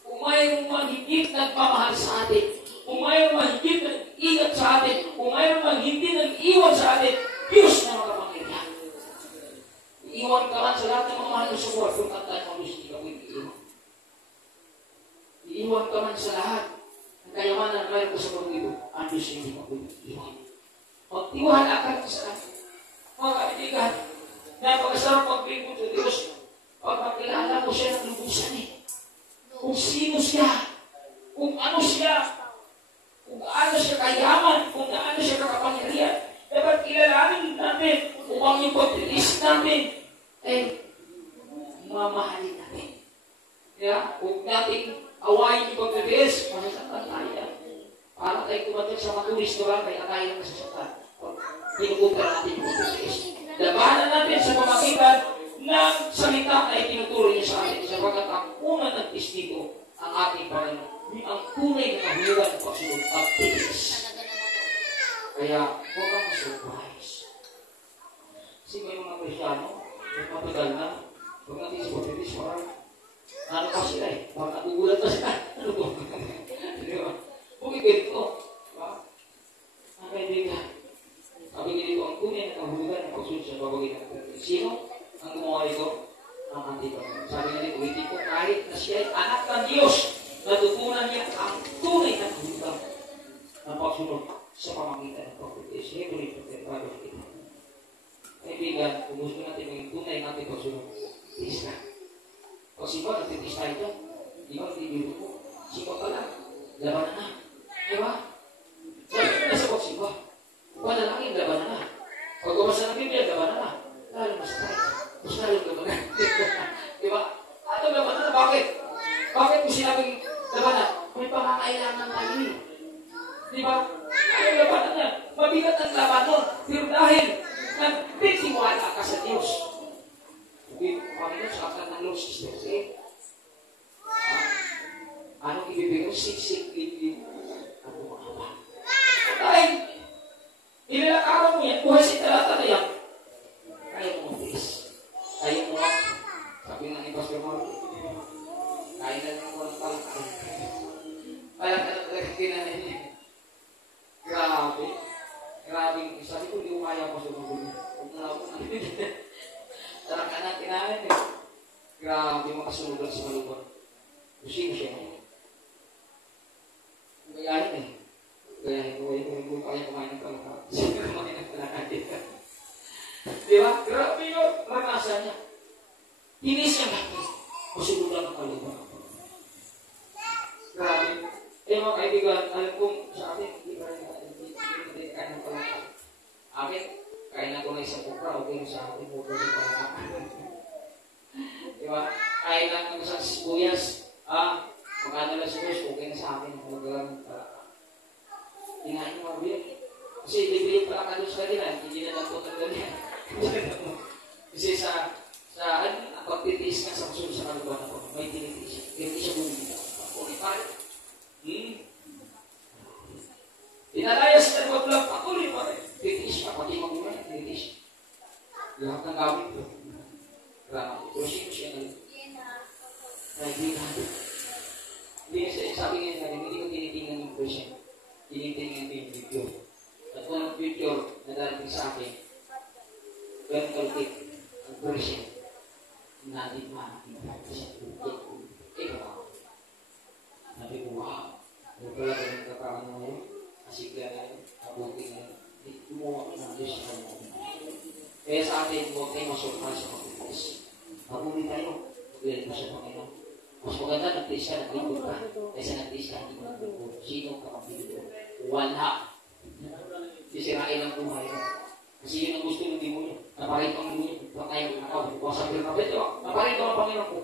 Kung mayroong mahigit nagmamahal sa atin, kung mayroong mahigit nag-ingat sa atin, kung mayroong mahigit nag-iwan sa atin, Diyos na makapangyarihan. Iiwan ka man sa lahat ng mga mahal sa buhay, kung tandaan mo, Diyos, hindi ka iiwan. Iiwan ka man sa lahat ng kayamanan na mayroon ka sa pag-ibig, ang Diyos hindi ka iiwan. Magtiwala ka sa atin. Mga kaibigan, napakasarap pag-ibig sa Diyos, pag makilala mo siya ng lubusan kung sino siya, kung ano siya, kung ano siya kayaman, kung ano siya kakapangyarihan. Dapat kilalanin natin upang yung pag-release natin mamahalin natin. Kaya, huwag natin awayin yung pag-release, masasaktan tayo. Para tayo kumagal sa matulis na lang, kaya tayo masasaktan. Pinupunta natin yung pag-release. Labanan natin sa pamagitan ng salita na itinuturo niya sa atin, sapagkat ang unang ng testigo ang ating Panginoon. Ang tunay na nahulugan ng pagsunod at tiis. Kaya, huwag kang ma-surprise. Kasi may mga Kristyano, may matagal na, huwag natin sa pagtitis, parang, ano pa sila parang nagugulat pa sila. Ano po? Diba? Huwag ganito. Diba? Ang kaibigan, sabi ganito, ang tunay na nahulugan ng pagsunod sa babagitan ng sino? Ang gumawa ito, ang ating Panginoon. Sabi nga dito, ulitin ko, kahit na siya ay anak ng Diyos, natutunan niya ang tunay na hulugan ng pagsunod sa pamagitan ng pagtitis. Hebreo 13:8. Kaibigan, kung gusto natin yung tunay natin pagsunod, tiis na. Pag sipa, nagtitis tayo ito, di ba, tibiro ko, sipa pala, labanan na. Diba? Labanan na sa pagsipa. Panalangin, labanan na. Pag umasa ng Biblia, labanan na. Lalo mas tayo. Mas lalo labanan. Diba? Ano labanan na? Bakit? Bakit mo sinabing labanan? May pangangailangan tayo. Diba? Ano labanan na? Mabigat ang labanan. Pero dahil nagtitiwala ka sa Diyos. Panginoon, sa akin ng Lord Sisters, anong ibibigay? Siksik-ibig. Ano mga ba? Dahil, ilalakaran mo yan, buhay si talata na yan, kaya mo mag-is. Kaya mo mag, sabi nga ni Pastor Marco, kaya na naman ko ng palakay. Palakay na talaga kinanin niya. Grabe. Grabe. Sabi ko, hindi ko kaya Pastor Marco. Huwag na ako na. Talaga na kinanin niya. Grabe, makasunod lang sa malubon. Sino siya niya? Gayahin Gayahin ko, kung kaya kumain ng palakay. Sino kumain ng palakay? Di ba? Grabe yun. Maranasan niya. Tinis niya natin. Masunod lang ang kalubon. Grabe. Mga kaibigan, alam kong sa akin, hindi natin kain ng palakay. Akin, kain na ko na isang kupra, okay sa akin, huwag ko rin palakay. Diba? Kain lang ng isang sibuyas, magkano lang sibuyas, okay na sa akin, huwag lang ng palakay. Hinahin mo mabiyak. Kasi libre yung palakay doon sa kanila, hindi na lang po tanggalin. Kasi sa pagtitiis nga sa kasunod sa kaluban ako, may tinitiis. Kaya hindi siya bumili. Okay, pare. Inalayas na wag lang patuloy pa rin. Titiis ka, pati mag-umay, titiis. Lahat ng gamit ko. Grabe. Pero sino siya ngayon? Kaibigan. Hindi nga sabi nga natin, hindi ko tinitingnan yung person. Tinitingnan ko yung video. At kung ang video na darating sa akin, ganun kalukit ang person natin maaaring siya. Ikaw. talaga ng kakaano ngayon, asigla ngayon, mabuti ngayon, gumawa ka ng Diyos sa kanya. Kaya sa atin, huwag tayo masukal sa pagtitis. Mabuti tayo, maglalagay mo sa Panginoon. Mas maganda, nagtiis ka, naglingkod ka, kaysa nagtiis ka, hindi mo naglingkod. Sino ka kapilito? Wala. Sisirain ang buhay mo. Kasi yun ang gusto ng demonyo. Naparin kang demonyo. Tayo, wasak yung kapit. Naparin ka ang Panginoon ko.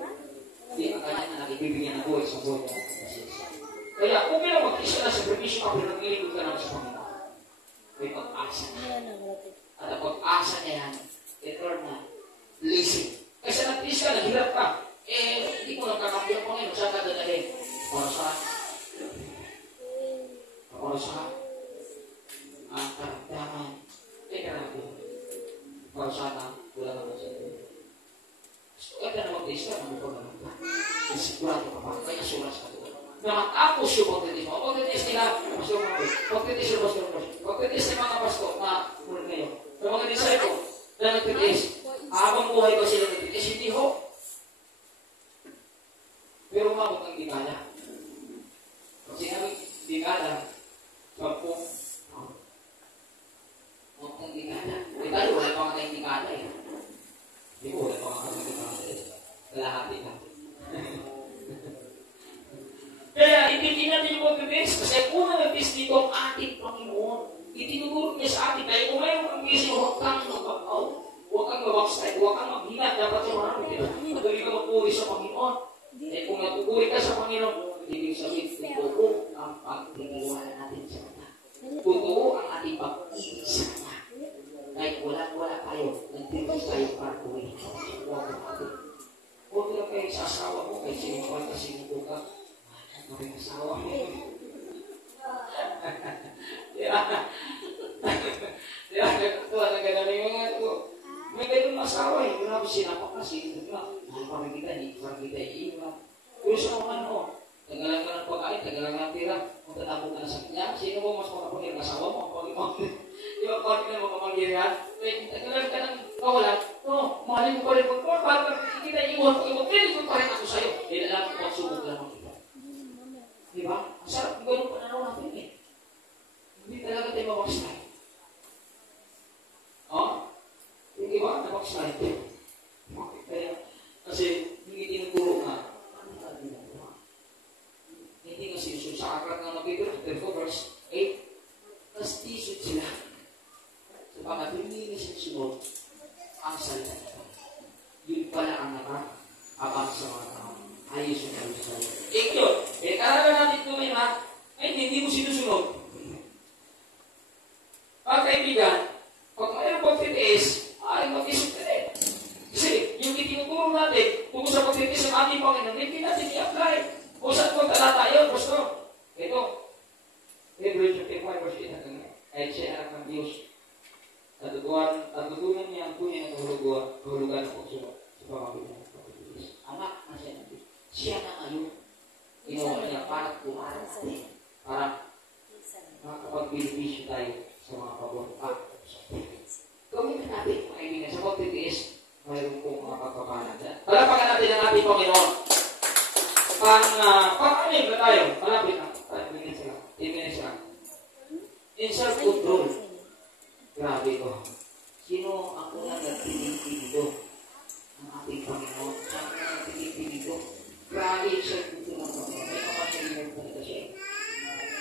Hindi, ang kanya na nakikibigyan ng buhay sa buhay mo. Kaya, kung bilang mag-isa na sa permission ka, pero naglilingkod ka naman sa Panginoon. May pag-asa niya. At ang pag-asa niya yan, eternal, blessing. Kasi nag-tiis ka, naghirap ka. Hindi mo nagkakampi ang Panginoon. Saan ka dadalhin? Para saan? Para saan? Ang karamdaman. Karamdaman. Para saan na? Wala naman sa iyo. Gusto ka na mag-tiis ka, namupagalan ka. Sigurado ka pa. Kaya suras ka doon. Nakatapos yung pagtitis mo. Pagtitis nila, Pastor Marcos. Pagtitis yung Pastor Marcos. Pagtitis ng mga pastor na muli ngayon. Sa mga disciple na nagtitis. Habang buhay ba sila nagtitis? Hindi ho. Pero umabot ang dekada. Pag sinabi, dekada, 10. Umabot ang dekada. Eh tayo, wala pa nga tayong dekada eh. Hindi ko, wala pa nga tayong dekada eh. Kalahati lang. Kaya, itinigin natin yung pag-test. Kasi kung nag-test dito ang ating Panginoon, itinuturo niya sa atin. Kaya kung mayroon kang gising, huwag kang mag-babaw. Huwag kang mag-backslide. Huwag kang maghina. Dapat sa marami. Magaling ka magpuri sa Panginoon. Eh kung natupuri ka sa Panginoon, ibig sabihin, totoo ang pagtiniwala natin sa Kanya. Totoo ang ating pag-ibig sa Kanya. Kahit wala tayo, nagtitis tayo para puri. Huwag natin. Huwag lang kayo sa asawa mo, kahit sinukuhan ka, sinukuhan ka. May asawa mo. Tuwa na gano'n yung mga ito. May ganun asawa eh. Grabe sinapak na sinukuhan ka. Parang kita, hindi parang kita iiwan. Pero sa mga ano, tagalang ka ng pagkain, tagalang ng pira, kung tatapog ka na sa kanya, sino mo mas makapagin? Asawa mo, pag-imang. Di ba, pag na makapangyarihan? Tagalang ka ng kawalan, no, mahalin mo pa rin. Parang kita iiwan, pag-imang, kailan pa rin ako sa'yo. Hindi na lang, magsubok lang kita. Di ba? Ang sarap yung ganun pananaw natin eh. Hindi talaga tayo mabakslide. Yung iba, nabakslide. Kaya, kasi hindi tinuturo nga, hindi nga sinusun sa aklat ng Peter, verse 8, mas tisod sila. Sapagat hindi na sinusunod ang salita nito. Yun pala ang naka-abang sa mga tao. Ayos yung ayos sa iyo. Yun. Karanagan natin ito ngayon ha, ay hindi mo sinusunod. Mga kaibigan, pag mayroong pagtitiis, ay mag-isip ka rin. Kasi yung itinuturo natin tungkol sa pagtitiis ng ating Panginoon, hindi natin i-apply. O saan kung talata yun, Pastor? Ito. Hebrews 55 verse 8 hanggang 9. Kahit siya anak ng Diyos. Natutunan niya ang tunay na kahulugan ng pagsunod sa pamamagitan ng pagtitiis. Anak na siya ng Diyos. Siya na ngayon. Ginawa niya para kumaran natin. Para makapag-beneficio tayo sa mga pabor. Gawin na natin, mga kaibigan, sa pagtitiis, mayroon pong mga pagpapalan. Palapakan natin ang ating Panginoon. Pang-anim na tayo. Malapit na. 10 minutes lang. In self-control. Grabe ko. Sino ang unang nagpinipin dito? Ang ating Panginoon. Sino ang unang nagpinipin dito? Grabe yung self-control ng Panginoon. May kapasalihan talaga siya.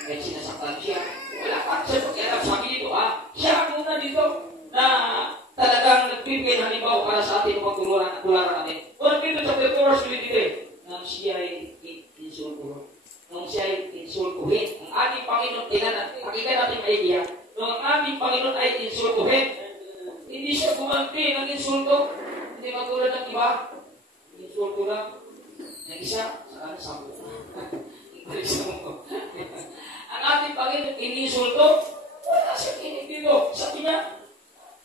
Kahit sinasaktan siya. Wala pa siya pag-iarap sa akin dito. Siya ang unang dito na talagang nagpipin halimbawa para sa ating pagtularan natin. Kung dito sa 2 verse 23, nang siya ay insultuhin. Nung siya ay insultuhin. Ang ating Panginoon, pakinggan natin maigihan. Nung ang ating Panginoon ay insultuhin, hindi siya gumanti ng insulto. Hindi matulad ng iba. Insulto lang. Yung isa, saka na 10. Ang ating Panginoon, iniinsulto, wala siya kinitigo. Sabi niya,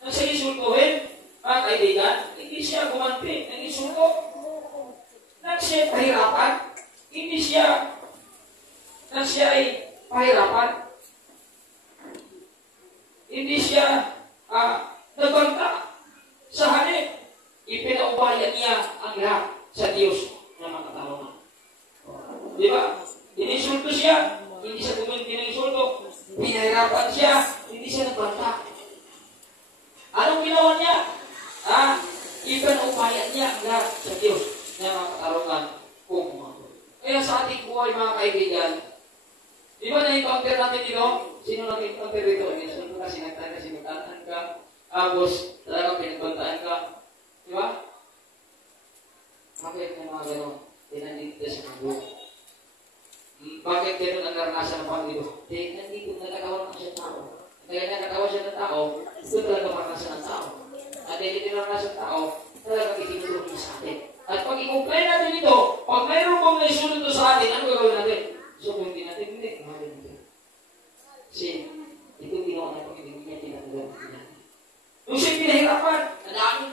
nang siya insultuhin, mga kaibigan, hindi siya gumanti ng insulto. Nang siya pahirapan, hindi siya, nang siya ay pahirapan, hindi siya nagbanta. Sa halip, ipinaubaya niya ang lahat sa Diyos na makatao na. Di ba? Inisulto siya, hindi siya Pinahirapan siya, hindi siya nagbanta. Anong ginawa niya? Ipinaupaya niya na sa Diyos na makatarungan kung mga. Kaya sa ating buhay mga kaibigan, di ba na-encounter natin dito? Sino na-encounter dito? Minsan ka, sinagtaan ka, agos, talaga pinagbantaan ka. Di ba? Bakit may mga gano'n? Nandito sa mundo. Bakit gano'n ang naranasan ng Panginoon? Nandito nagkakaroon siya ng tao. Kaya nagkakaroon siya ng tao, ito talaga maranasan ng tao. At hindi naranasan ng tao, talaga itinuturo niya sa atin. At pag i-comply natin ito, pag mayroon pong naisunod ito sa atin, ano gagawin natin? So, kung hindi natin, hindi natin. Kasi, ito ginawa na pag hindi niya tinatagawin natin. Nung siya pinahirapan, nadaming,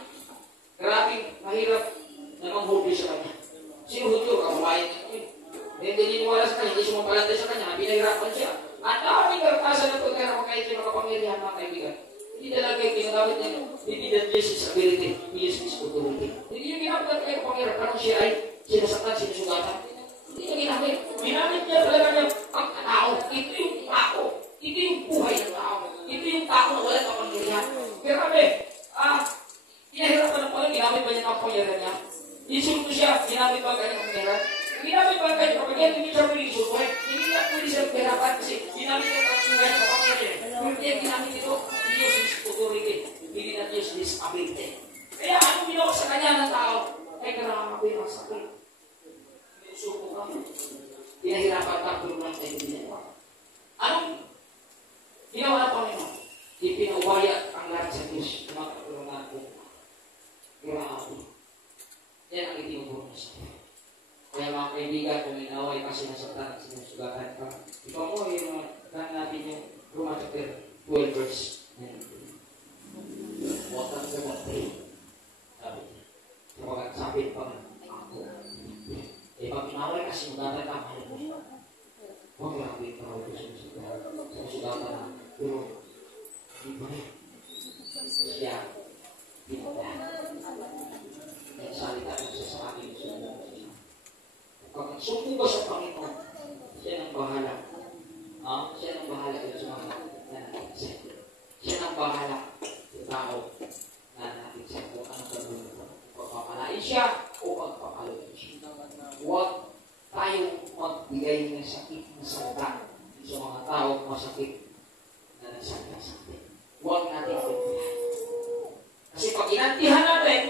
grabing, mahirap na manghuli sa kanya. Sino hudyo? Kawawayan niya. Hindi niniwala sa kanya, hindi sumapalanda sa kanya, pinahirapan siya. At daming karatasan ng pagkara kahit yung makapangyarihan mga kaibigan. Hindi talaga yung ginagamit niya. Hindi na Jesus' ability, He is His authority. Hindi yung ginamit niya kapangyarihan, parang siya ay sinasaktan, sinusugatan. Hindi niya ginamit. Ginamit niya talaga niya ang tao. Ito yung tao. Ito yung buhay ng tao. Ito yung tao na walang kapangyarihan. Pero kami, pinahirapan ng Panginoon, ginamit ba niya ang kapangyarihan niya? Insulto siya, ginamit ba ang kanyang kapangyarihan? Ginamit ba ang kanyang kapangyarihan? Hindi siya pwede insulto. Hindi niya pwede siya pahirapan kasi ginamit niya ang kanyang kapangyarihan. Pero niya ginamit ito, Diyos is authority. Hindi na Diyos is ability. Kaya anong ginawa sa kanya ng tao? Ay kailangan ko yung sakit. Insulto ka. Pinahirapan ka, pero lang tayo ginawa. Anong ginawa ng Panginoon? Ipinawaya ang lahat sa Diyos na makatulungan ko. Grabe. Yan ang itinuturo niya sa akin. Kaya mga kaibigan, kung inaway ka sinasaktan at sinusugatan ka, ikaw mo yung natin yung Romans chapter 12 verse 9. Watak sa batay. Sabi niya. Kapag sabi pa nga, ako. Pag inaway ka sinusugatan ka, mahal mo. Huwag grabe ikaw ito sinusugatan na. Pero, di ba rin? Siya, di ba rin? Nagsalita mo siya sa akin pag sumpo ba sa Panginoon, siya nang bahala. Siya nang bahala sa mga nanakit. Siya nang bahala sa tao na nanakit siya kung anong gagawin mo. Pagpapalain siya o pagpapalain siya. Huwag tayong magbigay ng sakit na salita sa mga tao masakit na nagsalita sa atin. Huwag natin pagpapalain. Kasi pag inantihan natin,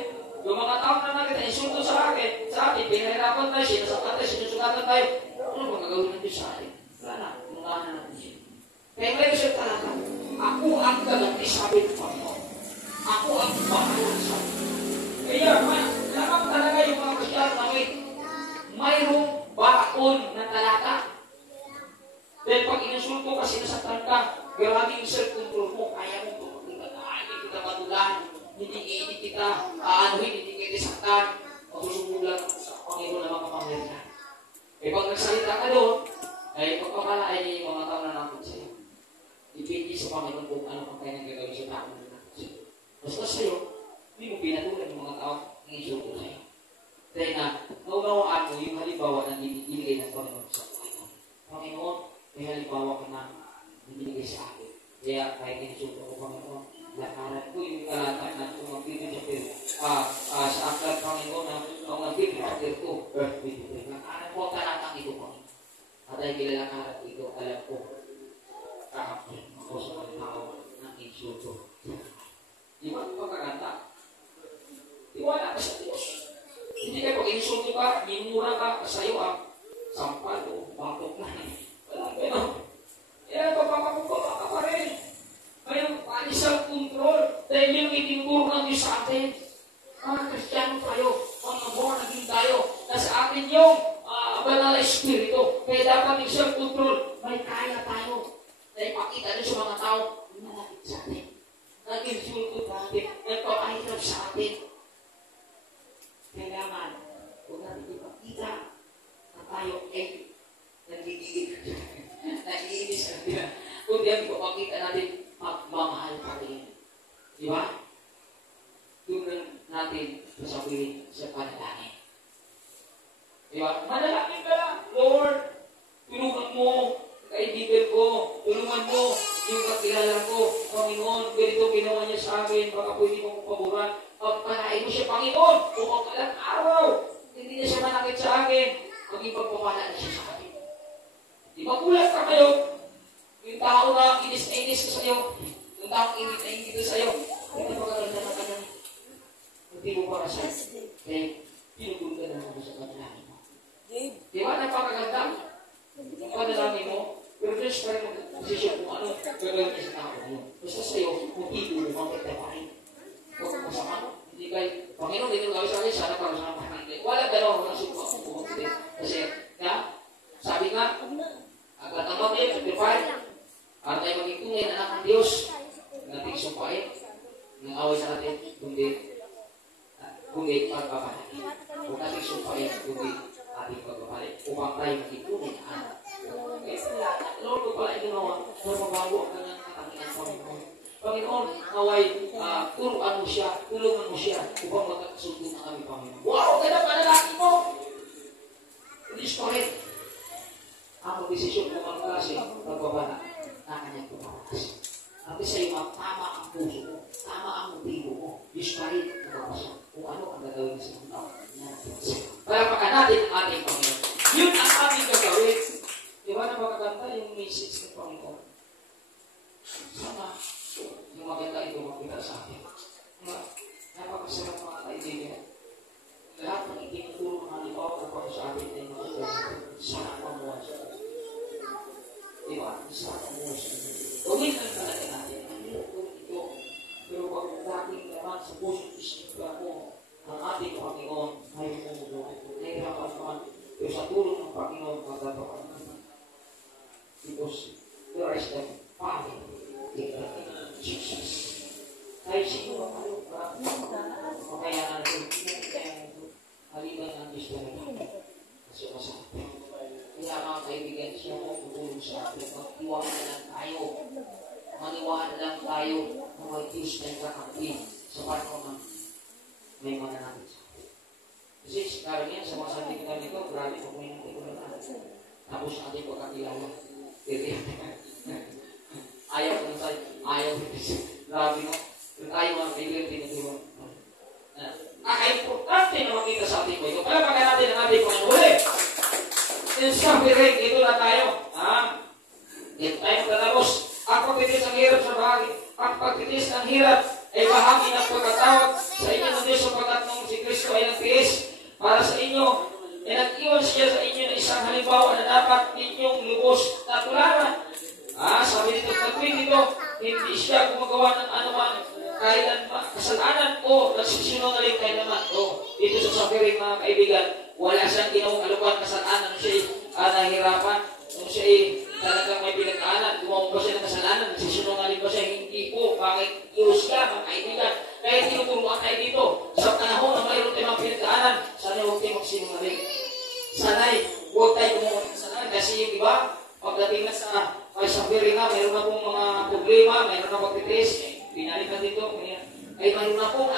yung mga tao na nakita, insulto sa atin, pinahirapan tayo, sinasaktan tayo, sinusugatan tayo, ano bang gagawin natin sa atin? Wala na, tungahan natin siya. Kaya ngayon siya talaga, ako ang gaganti sabi ng Panginoon. Ako ang Panginoon sabi. Kaya, lamang talaga yung mga Kristiyan na mayroong baon ng talata. Dahil pag inusulto ka, sinasaktan ka, grabe yung self-control mo, kaya mo tumakitan na, hindi kita matulan, hindi kita aanuhin, hindi kita saktan, magsusubulan sa Panginoon na makapangyarihan. Pag nagsalita ka doon, ay pagpapalain niya yung mga tao na nakot sa'yo. Dipindi sa Panginoon kung ano pang kanyang gagawin sa tao na nakot sa'yo. Basta sa'yo, hindi mo pinatulan yung mga tao ng insulto sa'yo. Dahil na, naunawaan mo yung halimbawa na binigay ng Panginoon sa Panginoon. Panginoon, may halimbawa ka na binigay sa akin. Kaya kahit insulto ko Panginoon, lakaran ko yung kalatan na kung magbibig sa aklat Panginoon na kung magbibig ko, earth bibig. Lakaran ko ang kalatang ito Panginoon. At dahil kilalakaran ito, alam ko, kakapin ako sa mga tao ng insulto. Di ba? Pagkakanta. Iwala ka sa Diyos. Hindi kayo pag insulto ka, minura ka, sa'yo sampal o batok na. Wala ka. Kaya pagpapakupaka ka pa rin. Kaya panisang control dahil yung itinuro ng Diyos sa atin. Mga Kristiyano tayo, mga born again tayo, na sa atin yung banal na espiritu. Kaya dapat yung self-control, may kaya tayo. Dahil pakita nyo sa mga tao, malapit sa atin. Nag-insulto natin, nagpapahirap sa atin. Kailangan, huwag natin ipakita na tayo ay nagigigil. Nag-iinis natin. Kung di ang ipapakita natin, magmamahal pa rin. Di ba? Doon natin sasabihin sa panalangin. Di ba? Manalangin ka lang. Lord, tulungan mo, kaibigan ko, tulungan tulungan mo yung kakilala ko, Panginoon, ganito ginawa niya sa akin, baka pwede mong paboran. Pagpanain mo siya, Panginoon, kung magkalang araw, hindi niya siya manakit sa akin, maging pagpapala na siya sa akin. Di ba kulat ka kayo? Yung tao na inis na inis ka sa'yo, yung tao init na init ka sa'yo, hindi ba magaganda na kanyang hindi mo para sa'yo? Kaya, pinugul ka na mo sa panalangin mo. Di ba napakaganda? Yung panalangin mo, pero Diyos pa rin mag-desisyon kung ano gagawin niya sa tao mo. Basta sa'yo, kung hindi mo magkatapain. Huwag kang masama. Hindi kayo, Panginoon, dito gawin sa akin, sana para sa mga hindi. Wala gano'n, walang suko ako pumunti. Kasi, sabi nga, agad ang mabiyag, purify, at tayo maging tunay na anak ng Diyos, nating sumpain, ng away sa atin, kundi pagpapalik. Huwag nating sumpain, kundi ating pagpapalik. Upang tayo maging tunay na anak. Lord, kung pala ginawa, na mabago ang kanyang katangian, Panginoon. Panginoon, away, tulungan mo siya, upang magkakasundo na kami, Panginoon. Wow, ganda pa na laki mo! Diyos pa rin. Ang desisyon kung ang klase, pagbabala, na kanyang pumakalas. Ang sa'yo, tama ang puso mo, tama ang motibo mo. Diyos pa rin, nakapasa. Kung ano ang gagawin sa mga tao. Palakpakan natin ang ating Panginoon. Yun ang aming gagawin. Di ba na magaganda yung message ng Panginoon? Sama, yung maganda ito makita sa akin. Napakasarap mga kaibigan. Lahat ng itinuturo ng halimbawa upang sa atin ay makita. Sana pamuha sa atin. Di ba? Sana pamuha sa atin. Gawin lang talaga natin. Ang hirap ito. Pero pag dating naman sa puso't isipin mo, ang ating Panginoon ay bumubuhay. Nahirapan naman. Pero sa tulong ng Panginoon, magdatapan naman. Because there is the power in Jesus. Kahit sino ang kalupra, makayanan natin, haliban ang Diyos talaga. Kasi masakit. Kaya mga kaibigan, siya mo tutulong sa atin. Magtiwala lang tayo. Maniwala lang tayo na may Diyos na kakakuin sa panahon na may mananapit sa atin. Kasi karamihan sa mga sandigan nito, grabe kung may nagtikulan na. Tapos natin pagkakilala. Ayaw ko na tayo. Ayaw ko na tayo. Grabe mo. Pero tayo mga kaibigan tinutulong. Importante na makita sa ating ito. Palapagin natin ang ating Panginoon. Huli! Suffering, ito na tayo. Ito tayo magtatapos. Ang pagtitis ng hirap sa bahagi. Ang pagtitis ng hirap ay bahagi ng pagkatawag sa inyo ng Diyos sapagkat nung si Kristo ay nagtiis para sa inyo. Ay nag-iwan siya sa inyo na isang halimbawa na dapat ninyong lubos na tularan. Sabi dito, nagwin dito, hindi siya gumagawa ng anumang kasalanan o nagsisinungaling kailanman. Dito sa suffering mga kaibigan, wala siyang ginawang alukan kasalanan. Nung siya nahihirapan, nung siya talagang may pinagkaanan, gumawa ba siya ng kasalanan, nagsisinungaling ba siya? Hindi po. Bakit Diyos ka, mga kaibigan? Kaya tinuturuan tayo dito, sa panahon na mayroon tayo mga pinagkaanan, sana huwag tayo magsinungaling. Sana'y huwag tayo gumawa ng kasalanan. Kasi yung iba, pagdating na sa suffering na, mayroon na pong mga problema, mayroon na pagtitiis, pinalitan dito, ay mayroon na pong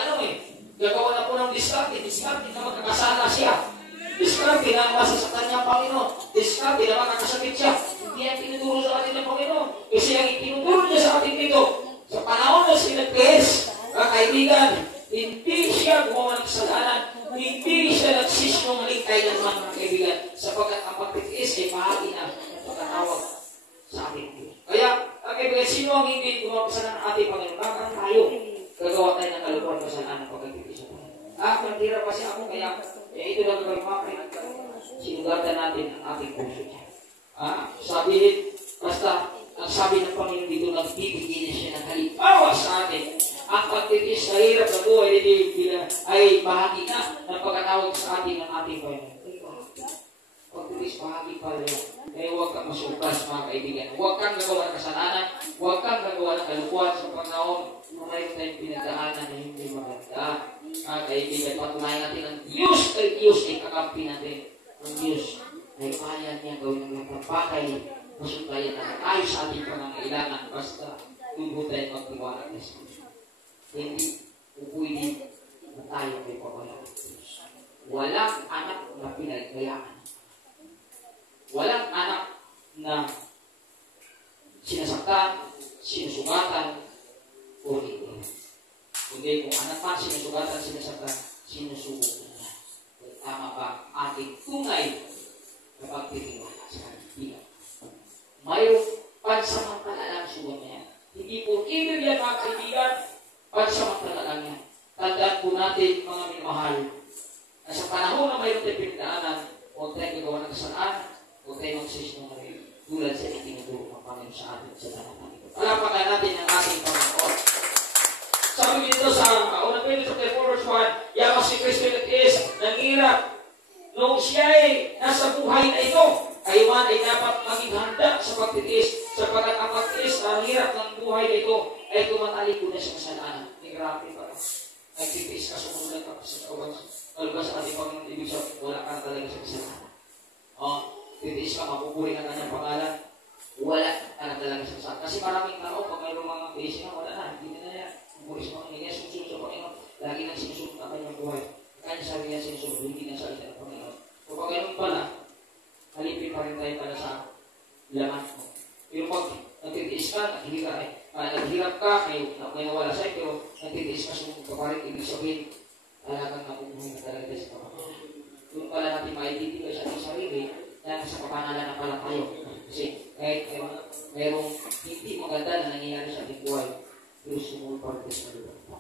gagawa na po ng diskarte na magkakasala siya. Diskarte na masa sa kanyang Panginoon. Diskarte na makakasakit siya. Hindi ang tinuturo sa atin ng Panginoon. Kasi ang itinuturo niya sa atin dito, sa panahon na sinagtiis, mga kaibigan, hindi siya gumawa ng kasalanan. Hindi siya nagsisinungaling kailanman, mga kaibigan, sapagkat ang pagtitiis ay bahagi na ng pagkatawag sa ating Diyos. Kaya, mga kaibigan, sino ang hindi gumawa kasalanan ng ating Panginoon? Bakit tayo gagawa tayo ng kalukuhan kasalanan ng pagtitiis? Nagtira kasi ako, kaya ito lang gawin mga kaibigan. Sinugatan natin ang ating puso niya. Sabihin, basta, ang sabi ng Panginoon dito, nagbibigyan siya ng halimbawa sa atin. Ang pagtitiis sa hirap na buhay ay bahagi na ng pagkatawag sa atin ng ating Panginoon. Pagtitiis bahagi pala yan. Kaya huwag kang masubras, mga kaibigan. Huwag kang gagawa ng kasalanan. Huwag kang gagawa ng kalukuhan sa panahon na mayroon tayong pinagdaanan na hindi maganda. Mga kaibigan, patunayan natin ang Diyos ay kakampi natin. Ang Diyos ay kaya niya gawin ng lahat ng bagay na suklayan natin ayos sa ating pangangailangan basta tubo tayo magtiwala ng Diyos. Hindi pwede na tayo ay pawala ng Diyos. Walang anak na pinagkayaan. Walang anak na sinasaktan sinasaktan, sinusugatan, o hindi. Kundi kung anak man sinusugatan, sinasaktan, sinusubok na niya. Tama ba ating tunay na pagtitiwala sa kanilang? Mayroong pansamantala lang sugat niya. Hindi po ibig yan mga kaibigan, pansamantala lang yan. Tandaan po natin mga minamahal, na sa panahon na mayroon tayong pinagdaanan, huwag tayong gagawa ng kasalanan, huwag tayong magsisinungaling tulad sa itinuturo ng Panginoon sa atin sa tanong natin. Palapakan natin ang ating Panginoon. Sabi dito sa unang Pedro chapter 4 verse 1, yaman si Kristo is nanghirap noong siya ay nasa buhay na ito. Kayo man ay dapat maging handa sa pagtitiis, sapagkat ang pagtitiis na hirap ng buhay na ito ay tumatalik ko na sa kasalanan. Grabe pa. Nagtitiis ka, sumulan ka sa kawan. Kalabas sa ating Panginoon, ibig sabihin, wala ka na talaga sa kasalanan. Titiis ka, mapupuri ang kanyang pangalan. Wala ka na talaga sa kasalanan. Kasi maraming tao, pag mayroong mga tiis na, wala na, hindi na yan. Pupuri sa mga niya, susunod sa Panginoon. Lagi nang sinusunod ang kanyang buhay. Kanya sabi niya sinusunod, hindi na salita ng Panginoon. So pag ganun pala, halipin pa rin tayo pala sa laman mo. Pero pag nagtitiis ka, naghihirap ka, may nawala sa'yo, pero nagtitiis ka, sumunod ka pa rin, ibig sabihin, talagang napupuhin na talaga sa Panginoon. Doon pala natin maititibay sa ating sarili, na sa kapanalan na pala tayo. Kasi kahit mayroong hindi maganda na nangyayari sa ating buhay, pero sumunod pa rin sa lugar pa.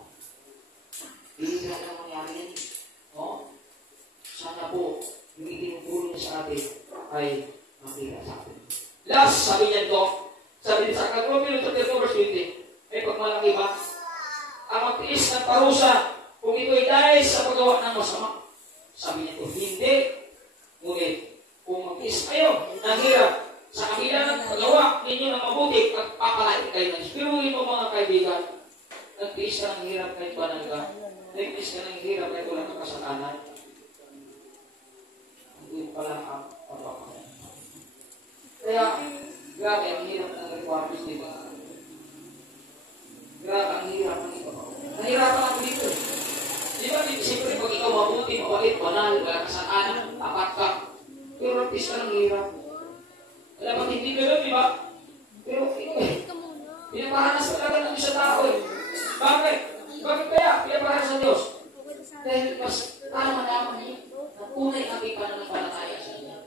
Hindi na mangyari yan. No? Sana po, yung itinuturo niya sa atin ay makita sa atin. Last, sabi niya ito, sabi niya sa Kagropilo chapter 2 verse 20, may pagmalaki ba? Ang magtiis ng parusa, kung ito'y dahil sa paggawa ng masama. Sabi niya ito, hindi. Ngunit, kung magtiis kayo, naghirap, sa kabilang paggawa ninyo ng mabuti, pagpapalain kayo ng Spiruhin mo mga kaibigan, nagtiis ka ng hirap kahit banal ka, nagtiis ka ng hirap kahit walang kasalanan. Hindi pala ang pagpapalain. Kaya, grabe ang hirap ng requirements, di ba? Grabe ang hirap ng iba. Nahirapan ako dito. Di ba, siyempre, pag ikaw mabuti, mabait, banal, wala kasalanan, apat ka, pero nagtiis ka ng hirap. Wala pag hindi ka doon, di ba? Pero, pinaparanas talaga ng isang tao eh. Bakit? Bakit kaya? Pinaparanas ng Diyos. Dahil mas para malaman niyo na tunay ang ating pananampalataya sa Kanya.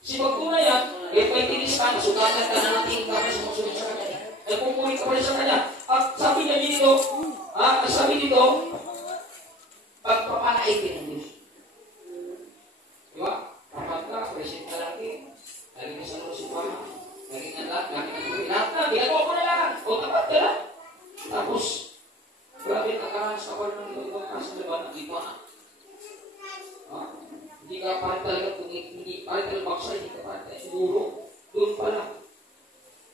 Kasi pag tunay yan, may tinis ka, nasugatan ka, nanating ka, may sumusunod sa Kanya. Nagpupuri ka pa rin sa Kanya. At sabi niya dito, pagpapalain din ng Diyos. Di ba? Kapag ka, present ka lagi, lagi na sa loob sa lagi na lahat na, ginagawa ko na lang. O tapat ka lang. Tapos, grabe nakaranas ka pa rin ng ibang kasang laban ng iba. Hindi ka pa rin talaga, hindi pa rin talaga baksa, hindi ka pa rin talaga siguro. Doon pa lang.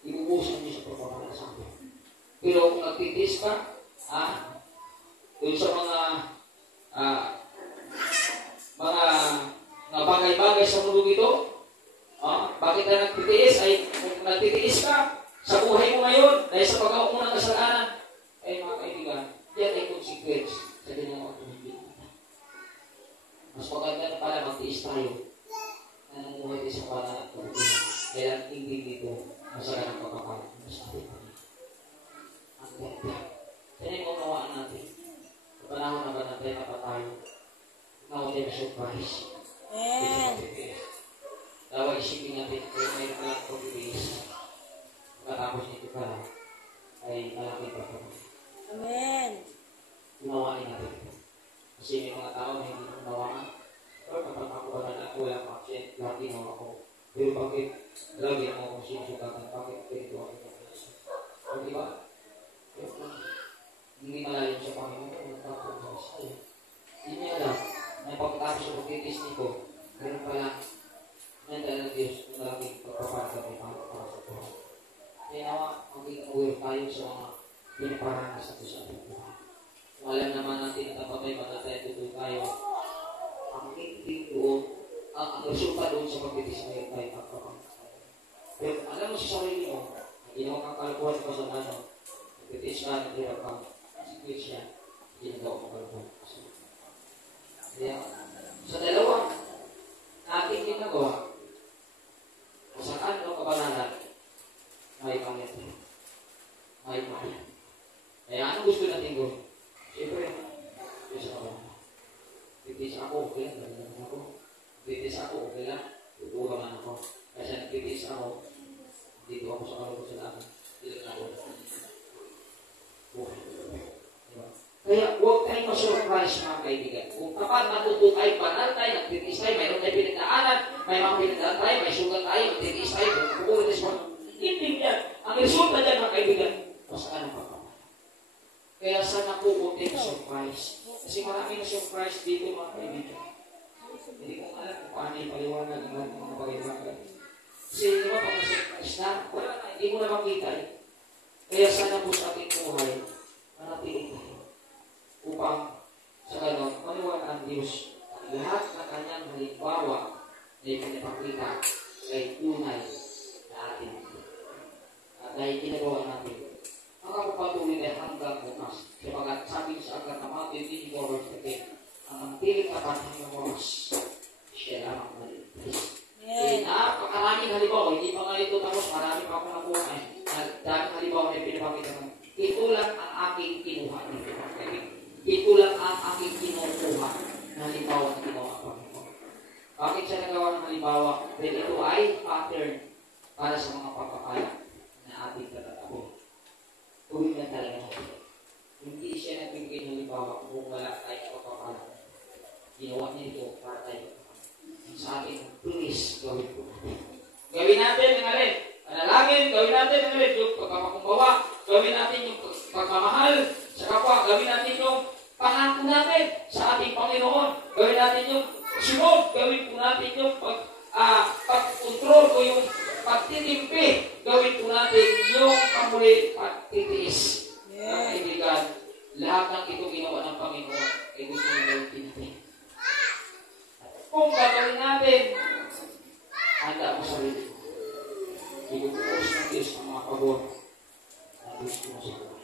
Ibubusan niyo sa pagpapalasabi. Pero kung nagtitis ka, doon sa mga bagay-bagay sa mundo ito, bakit ka nagtitiis? Ay, kung nagtitiis ka sa buhay mo ngayon, dahil sa paggawa mo ng kasalanan, ay mga kaibigan, yan ay consequence sa ginawa ko ng Diyos. Mas maganda na pala magtiis tayo na nanguhay tayo sa pangalan ng Diyos. Dahil ang tingin dito, masarap ang pagkakalit mo sa ating Panginoon. Ang ganda. Yan ay maunawaan natin. Sa panahon na ba na tayo napatayo, nawa tayo na surprise. Amen. Dawa isipin natin kung mayroon ka lang pag-ibigis. Pagkatapos nito ka ay malaking pagkakas. Amen. Unawain natin ito. Kasi may mga tao na hindi unawaan. Pero kapag ako ba na walang action, lagi na ako. Pero bakit lagi ako kung sinusugatan, bakit ito ako ito? Di ba? Hindi malalim sa Panginoon, nagkakong sa iyo. Hindi niya alam na pagkatapos sa pagkitis nito, meron pala nandiyan ng Diyos kung malaking pagpapagod ng para sa Tuhan. Kaya nawa, maging aware tayo sa mga pinaparanas sa ating buhay. Kung alam naman natin na tapatay, matatay, tutuloy tayo, ang hindi doon, ang resulta doon sa pagkitis na tayo pagpapagod. Pero alam mo sa sarili mo, hindi naman kakalukuhan sa kasalanan, pagkitis ka, naghirap ka, siklit siya, hindi na daw kakalukuhan. Kaya, sa dalawa, ating ginagawa, kung saan ano kabanalan, may pangyatin. may bayan. Kaya anong gusto natin gawin? Siyempre, titis ako. Titis ako, okay lang, gano'n ako. Titis ako, okay lang, tutulong man ako. Kasi nagtitis ako, dito ako sa kalabot sa dami. Dito ako. Diba? Kaya huwag tayong ma-surprise mga kaibigan. Kung kapag natuto tayo, banal tayo, nagtitis tayo, mayroon tayo pinagdaanan, may mga pinagdaan tayo, may sugat tayo, nagtitis tayo, kukulitis mo. Hindi yan. Ang resulta dyan mga kaibigan, mas anong pagpapala. Kaya sana po huwag tayong surprise. Kasi marami na surprise dito mga kaibigan. Hindi ko alam kung paano ipaliwanag ang mga bagay-bagay. Kasi hindi mo pag surprise na, wala na, hindi mo na makita eh. Kaya sana po sa ating buhay, manatili tayo. Upang sa ganon, maniwala ang Diyos lahat na kanyang halimbawa na ipinapakita ay tunay na ating at dahil ginagawa natin makakapatuloy na hanggang bukas sapagat sabi sa agad na Matthew 24:13 ang mantiling tapat hanggang oras siya lamang maligtas. Napakaraming halimbawa, hindi pa nga ito tapos marami pa akong nakuha daming halimbawa na pinapakita ng ito lang ang aking kinuha ito lang ang aking kinukuha na halimbawa na ginawa ko. Bakit siya nagawa ng halimbawa? Dahil ito ay pattern para sa mga pagpapala na ating tatatapon. Tuwing na talaga natin. Hindi siya nagbigay ng halimbawa kung wala tayong pagpapala. Ginawa niya ito para tayo. Sa ating please, gawin ko. Gawin natin ang alin. Panalangin, gawin natin ang alin. Yung pagpapakumbawa, gawin natin yung pagmamahal sa kapwa, gawin natin yung pangako natin sa ating Panginoon. Gawin natin yung sunod, gawin po natin yung pag-control o yung pagtitimpi. Gawin po natin yung pamuli pagtitiis. Kaibigan, lahat ng ito ginawa ng Panginoon ay gusto nyo gawin natin. Kung gagawin natin, handa mo sarili ko. Ibubuos ng Diyos ang mga pabor na gusto mo sa buhay.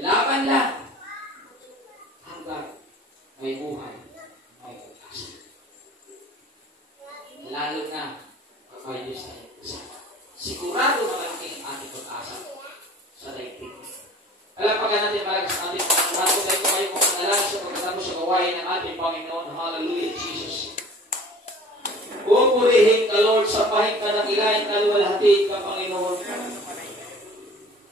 Laban lang hanggang may buhay, may pag-asa. Lalo na pag may Diyos tayo kasama. Sigurado malaki ang ating pag-asa sa daigdig. Palapagan natin malakas natin. Lahat ko tayo kayo kung manalang sa pagkatapos sa gawain ng ating Panginoon. Hallelujah, Jesus. Pupurihin ka, Lord, sa pahing kadakilain kaluwalhati ka, Panginoon.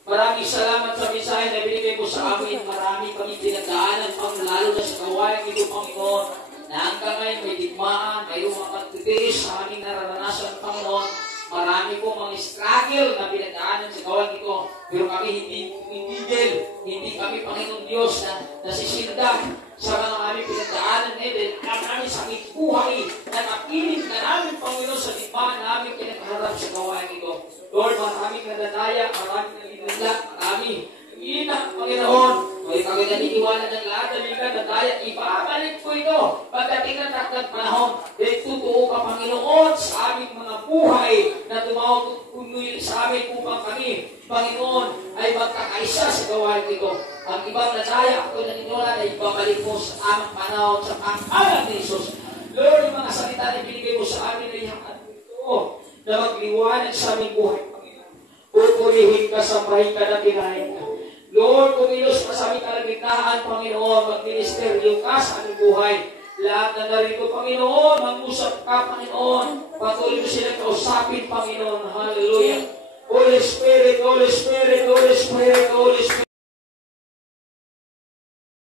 Maraming salamat sa mensahe na binigay mo sa amin. Marami kami pinagdaanan, lalo na sa gawain ito, Panginoon, na hanggang ngayon may digmaan, may pagtitiis sa aming nararanasan, Panginoon. Marami po mga struggle na pinagdaanan sa gawain ito. Pero kami hindi tumigil, hindi kami, Panginoon Diyos, na nasisilda sa mga aming pinagdaanan ngayon. Ang aming sakit buhay na napilit na namin, Panginoon, sa digmaan na aming pinagharap sa gawain ito. Lord, maraming nadadaya, maraming nalinala, maraming ina, Panginoon. Kung kami naniniwala ng lahat ng mga nadaya, ibabalik ko ito. Pagdating ng takdang panahon, dahil totoo ka, Panginoon, sa aming mga buhay na tumawag sa amin upang kami, Panginoon, ay magkakaisa sa gawain ito. Ang ibang nadaya, kung naniniwala na ibabalik mo sa aming panahon sa pangalan ni Jesus. Lord, yung mga salita na binigay mo sa amin ay hangad mo ito na magliwanag sa aming buhay, Panginoon. Pupulihin ka sa pahing kadakilain ka. Lord, kumilos ka sa aming kalagitnaan, Panginoon, mag-ministeryo ka sa aming buhay. Lahat na narito, Panginoon, mag-usap ka, Panginoon. Patuloy mo sila kausapin, Panginoon. Hallelujah. Holy Spirit,